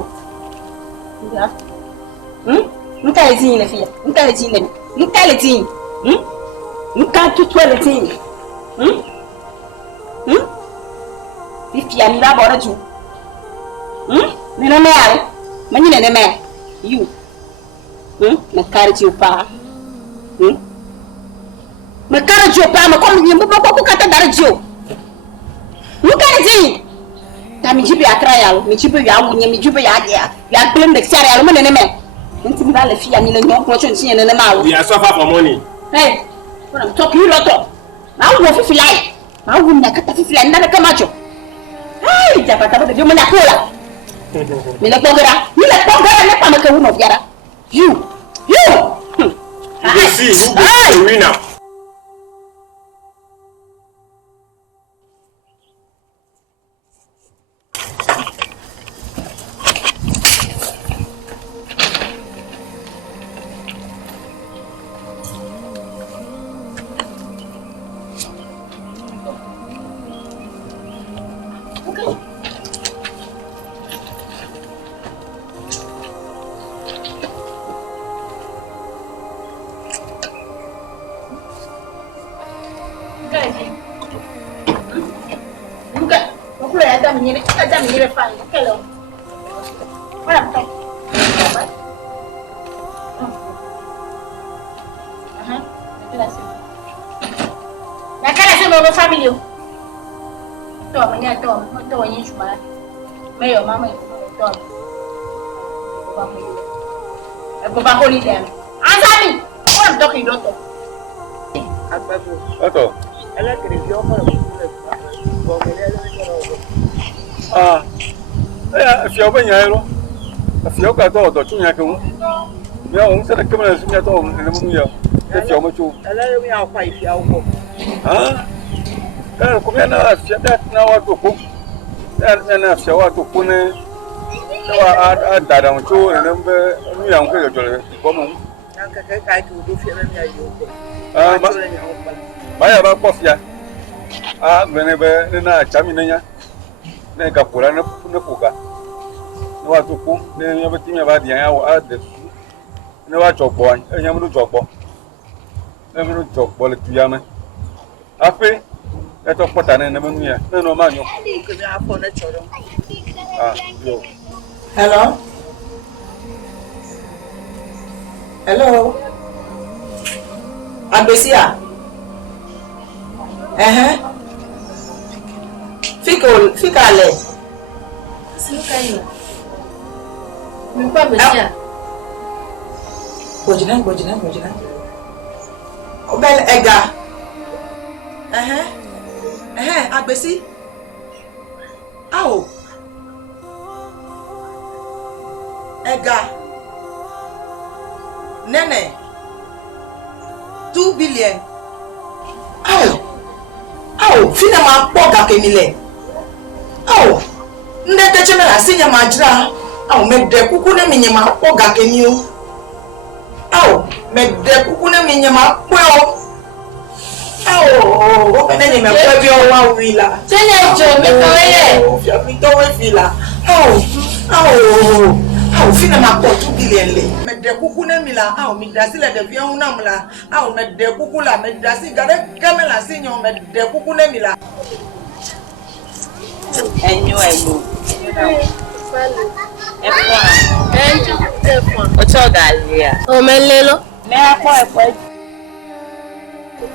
Yeah. Quel est-il, les filles? Quel est-il? Quel est-il? Quel est-il? If you are not you, you, me carry you pa, me carry you pa, me come you, me kata darjo. Look at it. Tami jibe a trial, me jibe ya wunya, me jibe ya dia. Ya blame the serial mo nene. Nti mi ba le fi ya ni le nyo ko chon ti nene ma wo. We are suffer for money. Hey, when I'm talking you lot up. Ma wo fi like. Ma wo na kata fi like na ka macho. Hey, japata ba de mo na kola. Mi le pogara, ne pa me ke wo no biara. You. You see who is the winner. If you're going to if you're going to do it, you are also the camera is not on the moon. If you're much, allow me out 5 years. huh? Come here now, if you're that now to cook, and if you want to put it, so I died on 2 and remember me uncle. Come on. I have a coffee. Whenever in a chamina, then Capura Napuga. No, I took home, then everything about the hour at the no, I chop one, and I'm not chop one. I'm not chop one to Yaman. Happy? Let us put an enemy here. No, man. Hello? Hello? Abesia? Ficale. Bojina. Obel ega. Agbesi. Awo. Ega. Nene. 2 billion. Awo, fina ma poga kemile. Awo. Ndete chemela sinya majra. Awo medde kuku ne minyema poga kemio. Awo, medde kuku ne minyema kweo. Awo, opene ni me kwebio wa wila. Chenye jo me kaweye. Fia pito we fila. Awo, fina ma po 2 billion le. Medde kuku ne mila. Awo, midasi le de via unamla. Awo, medde kuku la medasi gade kamela sinyo medde kuku ne mila. Enyo. Enjo. Ocho galia. O melelo. Me akwa ekwe.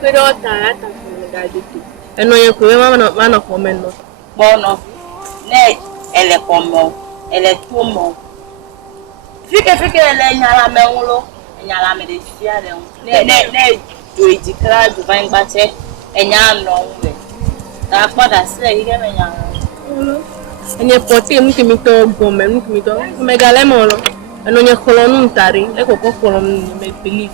Pero ta ta me ga de tu. Eno ye ko ma no comment no. Bono. Ne ele como, ele tumo. Fique ele nyala me nlo. Nyala me de fia de. Ne do idikra do ban bache enya no nwe. Ta poda se ige me nyala. Enye pote mu kimi to gome mu kimi to me ga le mo lo. Eno ye kolonu ntari, e ko kolonu me believe.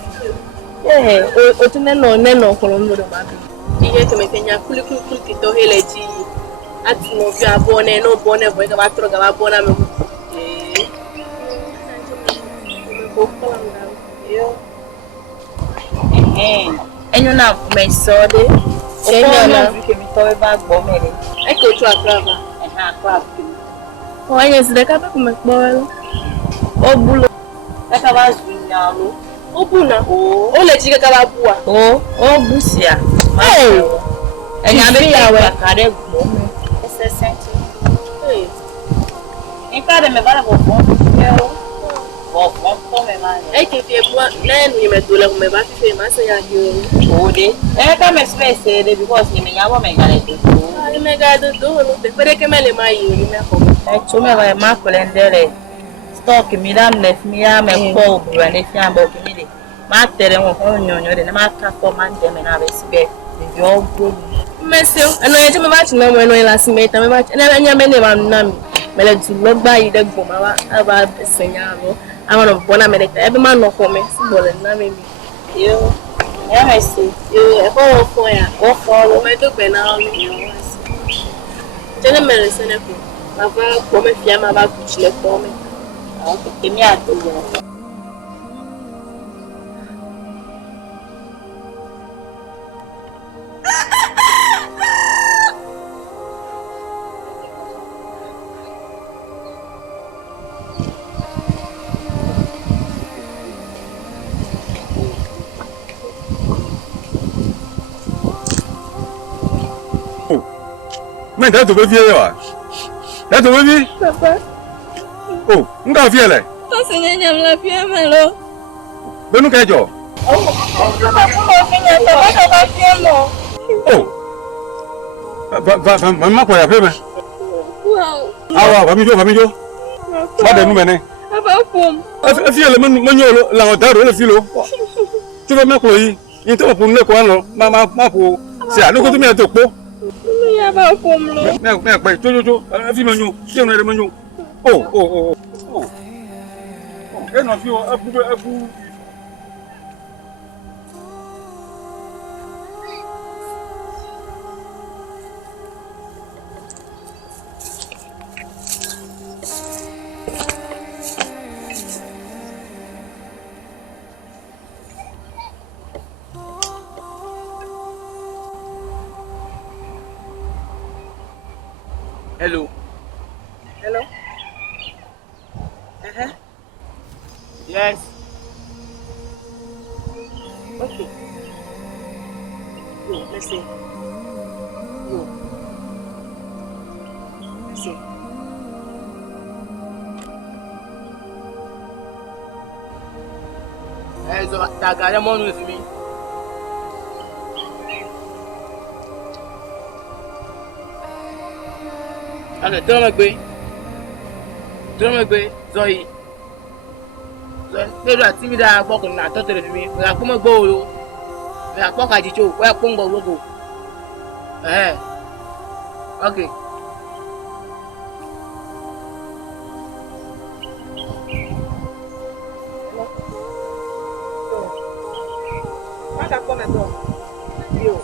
O tene no kolonu do ma bi. Iye ke me kenya kuli ki to hele ji. Ati no fi abone no bone boy ka ba tro ga ba bona me. Ko kolonu yo. Enyo na me so de. Enyo na ke mi to ba gbo mere. E ko tu akraba. Akraba. O enye se de ka ba ko me gbo lo. Obulo. Kaka ba zunyalo. Obuna. O le ji kaka ba bua. O busia. Hey. Enya be ya we kare gbo me. Ese senti. Hey. Enka de me bala bo bon. Bo me ma. E ke fi bua na enu me dole ko me ba fi ma se ya yo. O de. E ka me space de because ni me yawo me gale de. Ai me ga do lo de pere ke me le ma yo ni me ko. E chume ba ma kolendere. Stock mi dam le mi ya me ko bro ne fi ambo mi de ma tere won ho nyonyo de na ma ka ko man de me na be sibe de yo go Mesio eno ye me ba ti na mo eno la si me ta me ba na nya me ne ba na mi me le tu lo gba yi de gbo ma ba aba senya lo ama no bona me de ta e be ma no ko me si bo le na me mi yo ya me si yo e ko fo ya o fo lo me do pe na lo yo je ne me le se ne ko ma ba ko me fi ama ba ku chi le ko me. Che mi ha detto Mais t'as trouvé vieux là? T'as trouvé vieux? Papa. Oh, on a vieux là. Parce que nyam la vie melo. Ben nous qu'est jo? Oh. Va quoi après mais? Wow. Ah ouais, va mi jo. Pas de nous mener. Aba pom. Vieux le manyo la odaro le filo. Tu vas me quoi yi? Il te pour le quoi non? Ma pour. C'est à nous que tu me topo. Ya ba pom lo. Mais quoi? Jo. Fi manyo. Je ne le manyo. Oh. Et non, fio, abu. Hello. Yes. Okay. Yo, let's see. Let's see. Hey, so that guy, I'm on with me. Allez, donne-moi, Zoé. They are timid and walking at totally me. We are come go. We are walking at the show. Where Congo will go. Okay. What are coming on? Yo.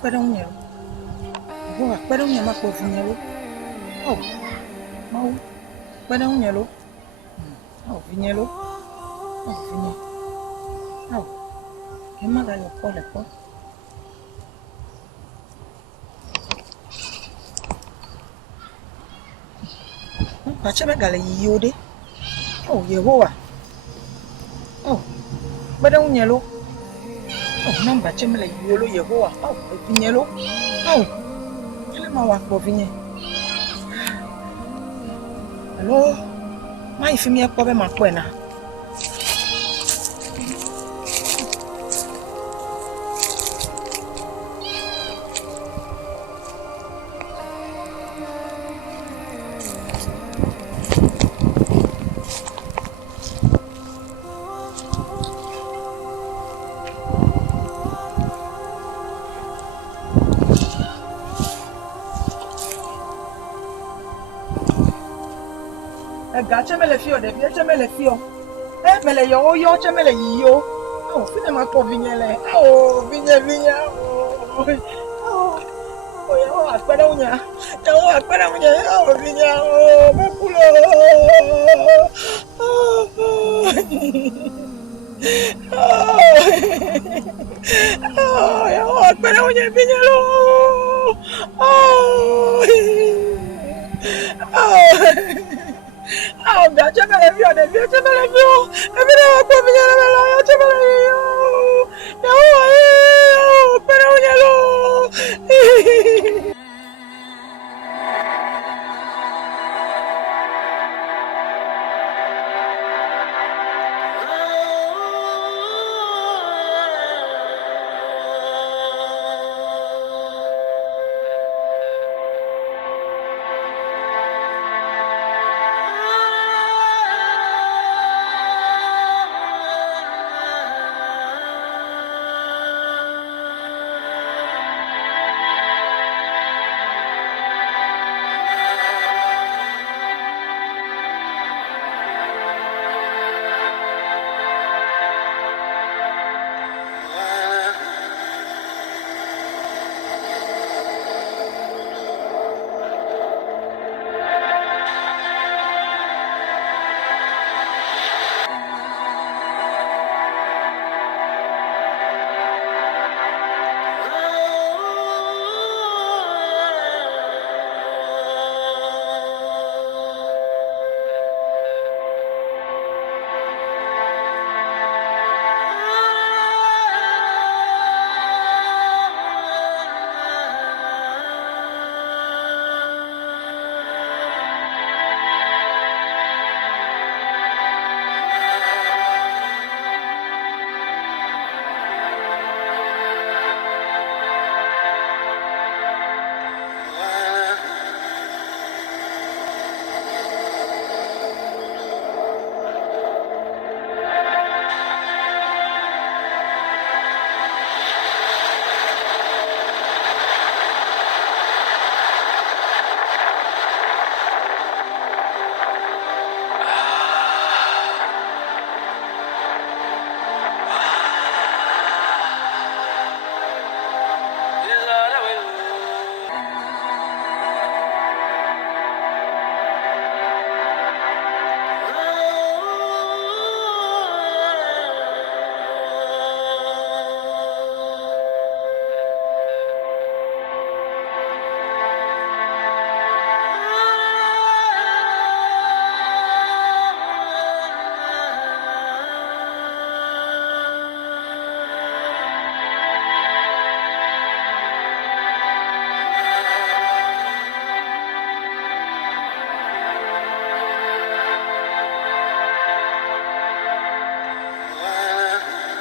Padang nyaru. Gua padang nyamak kau nyaru. Oh, mau padang nyaru. Oh, nyaru. Oh, nyaru. Oh, emang kalau kau lepas. Bacheme gale yode. Oh, Yehovah. Oh, but don't yellow. Oh, no, bacheme like yellow Yehovah. Oh, yellow. Oh, tell my work for Vinny. Hello, my female problem, my quena. Gacha me le fio de biacha me le fio. Me le yo cha me le yo. Oh, fine ma ko vinyele. Oh, vinya. Oh, yo aspera unya. Yo aspera unya. Oh, vinya. Oh, me pulo. Oh, yo aspera unya vinya lo. Oh. Oh, God, you're going to be on the view. Every day I come here, I'm going to be on the view.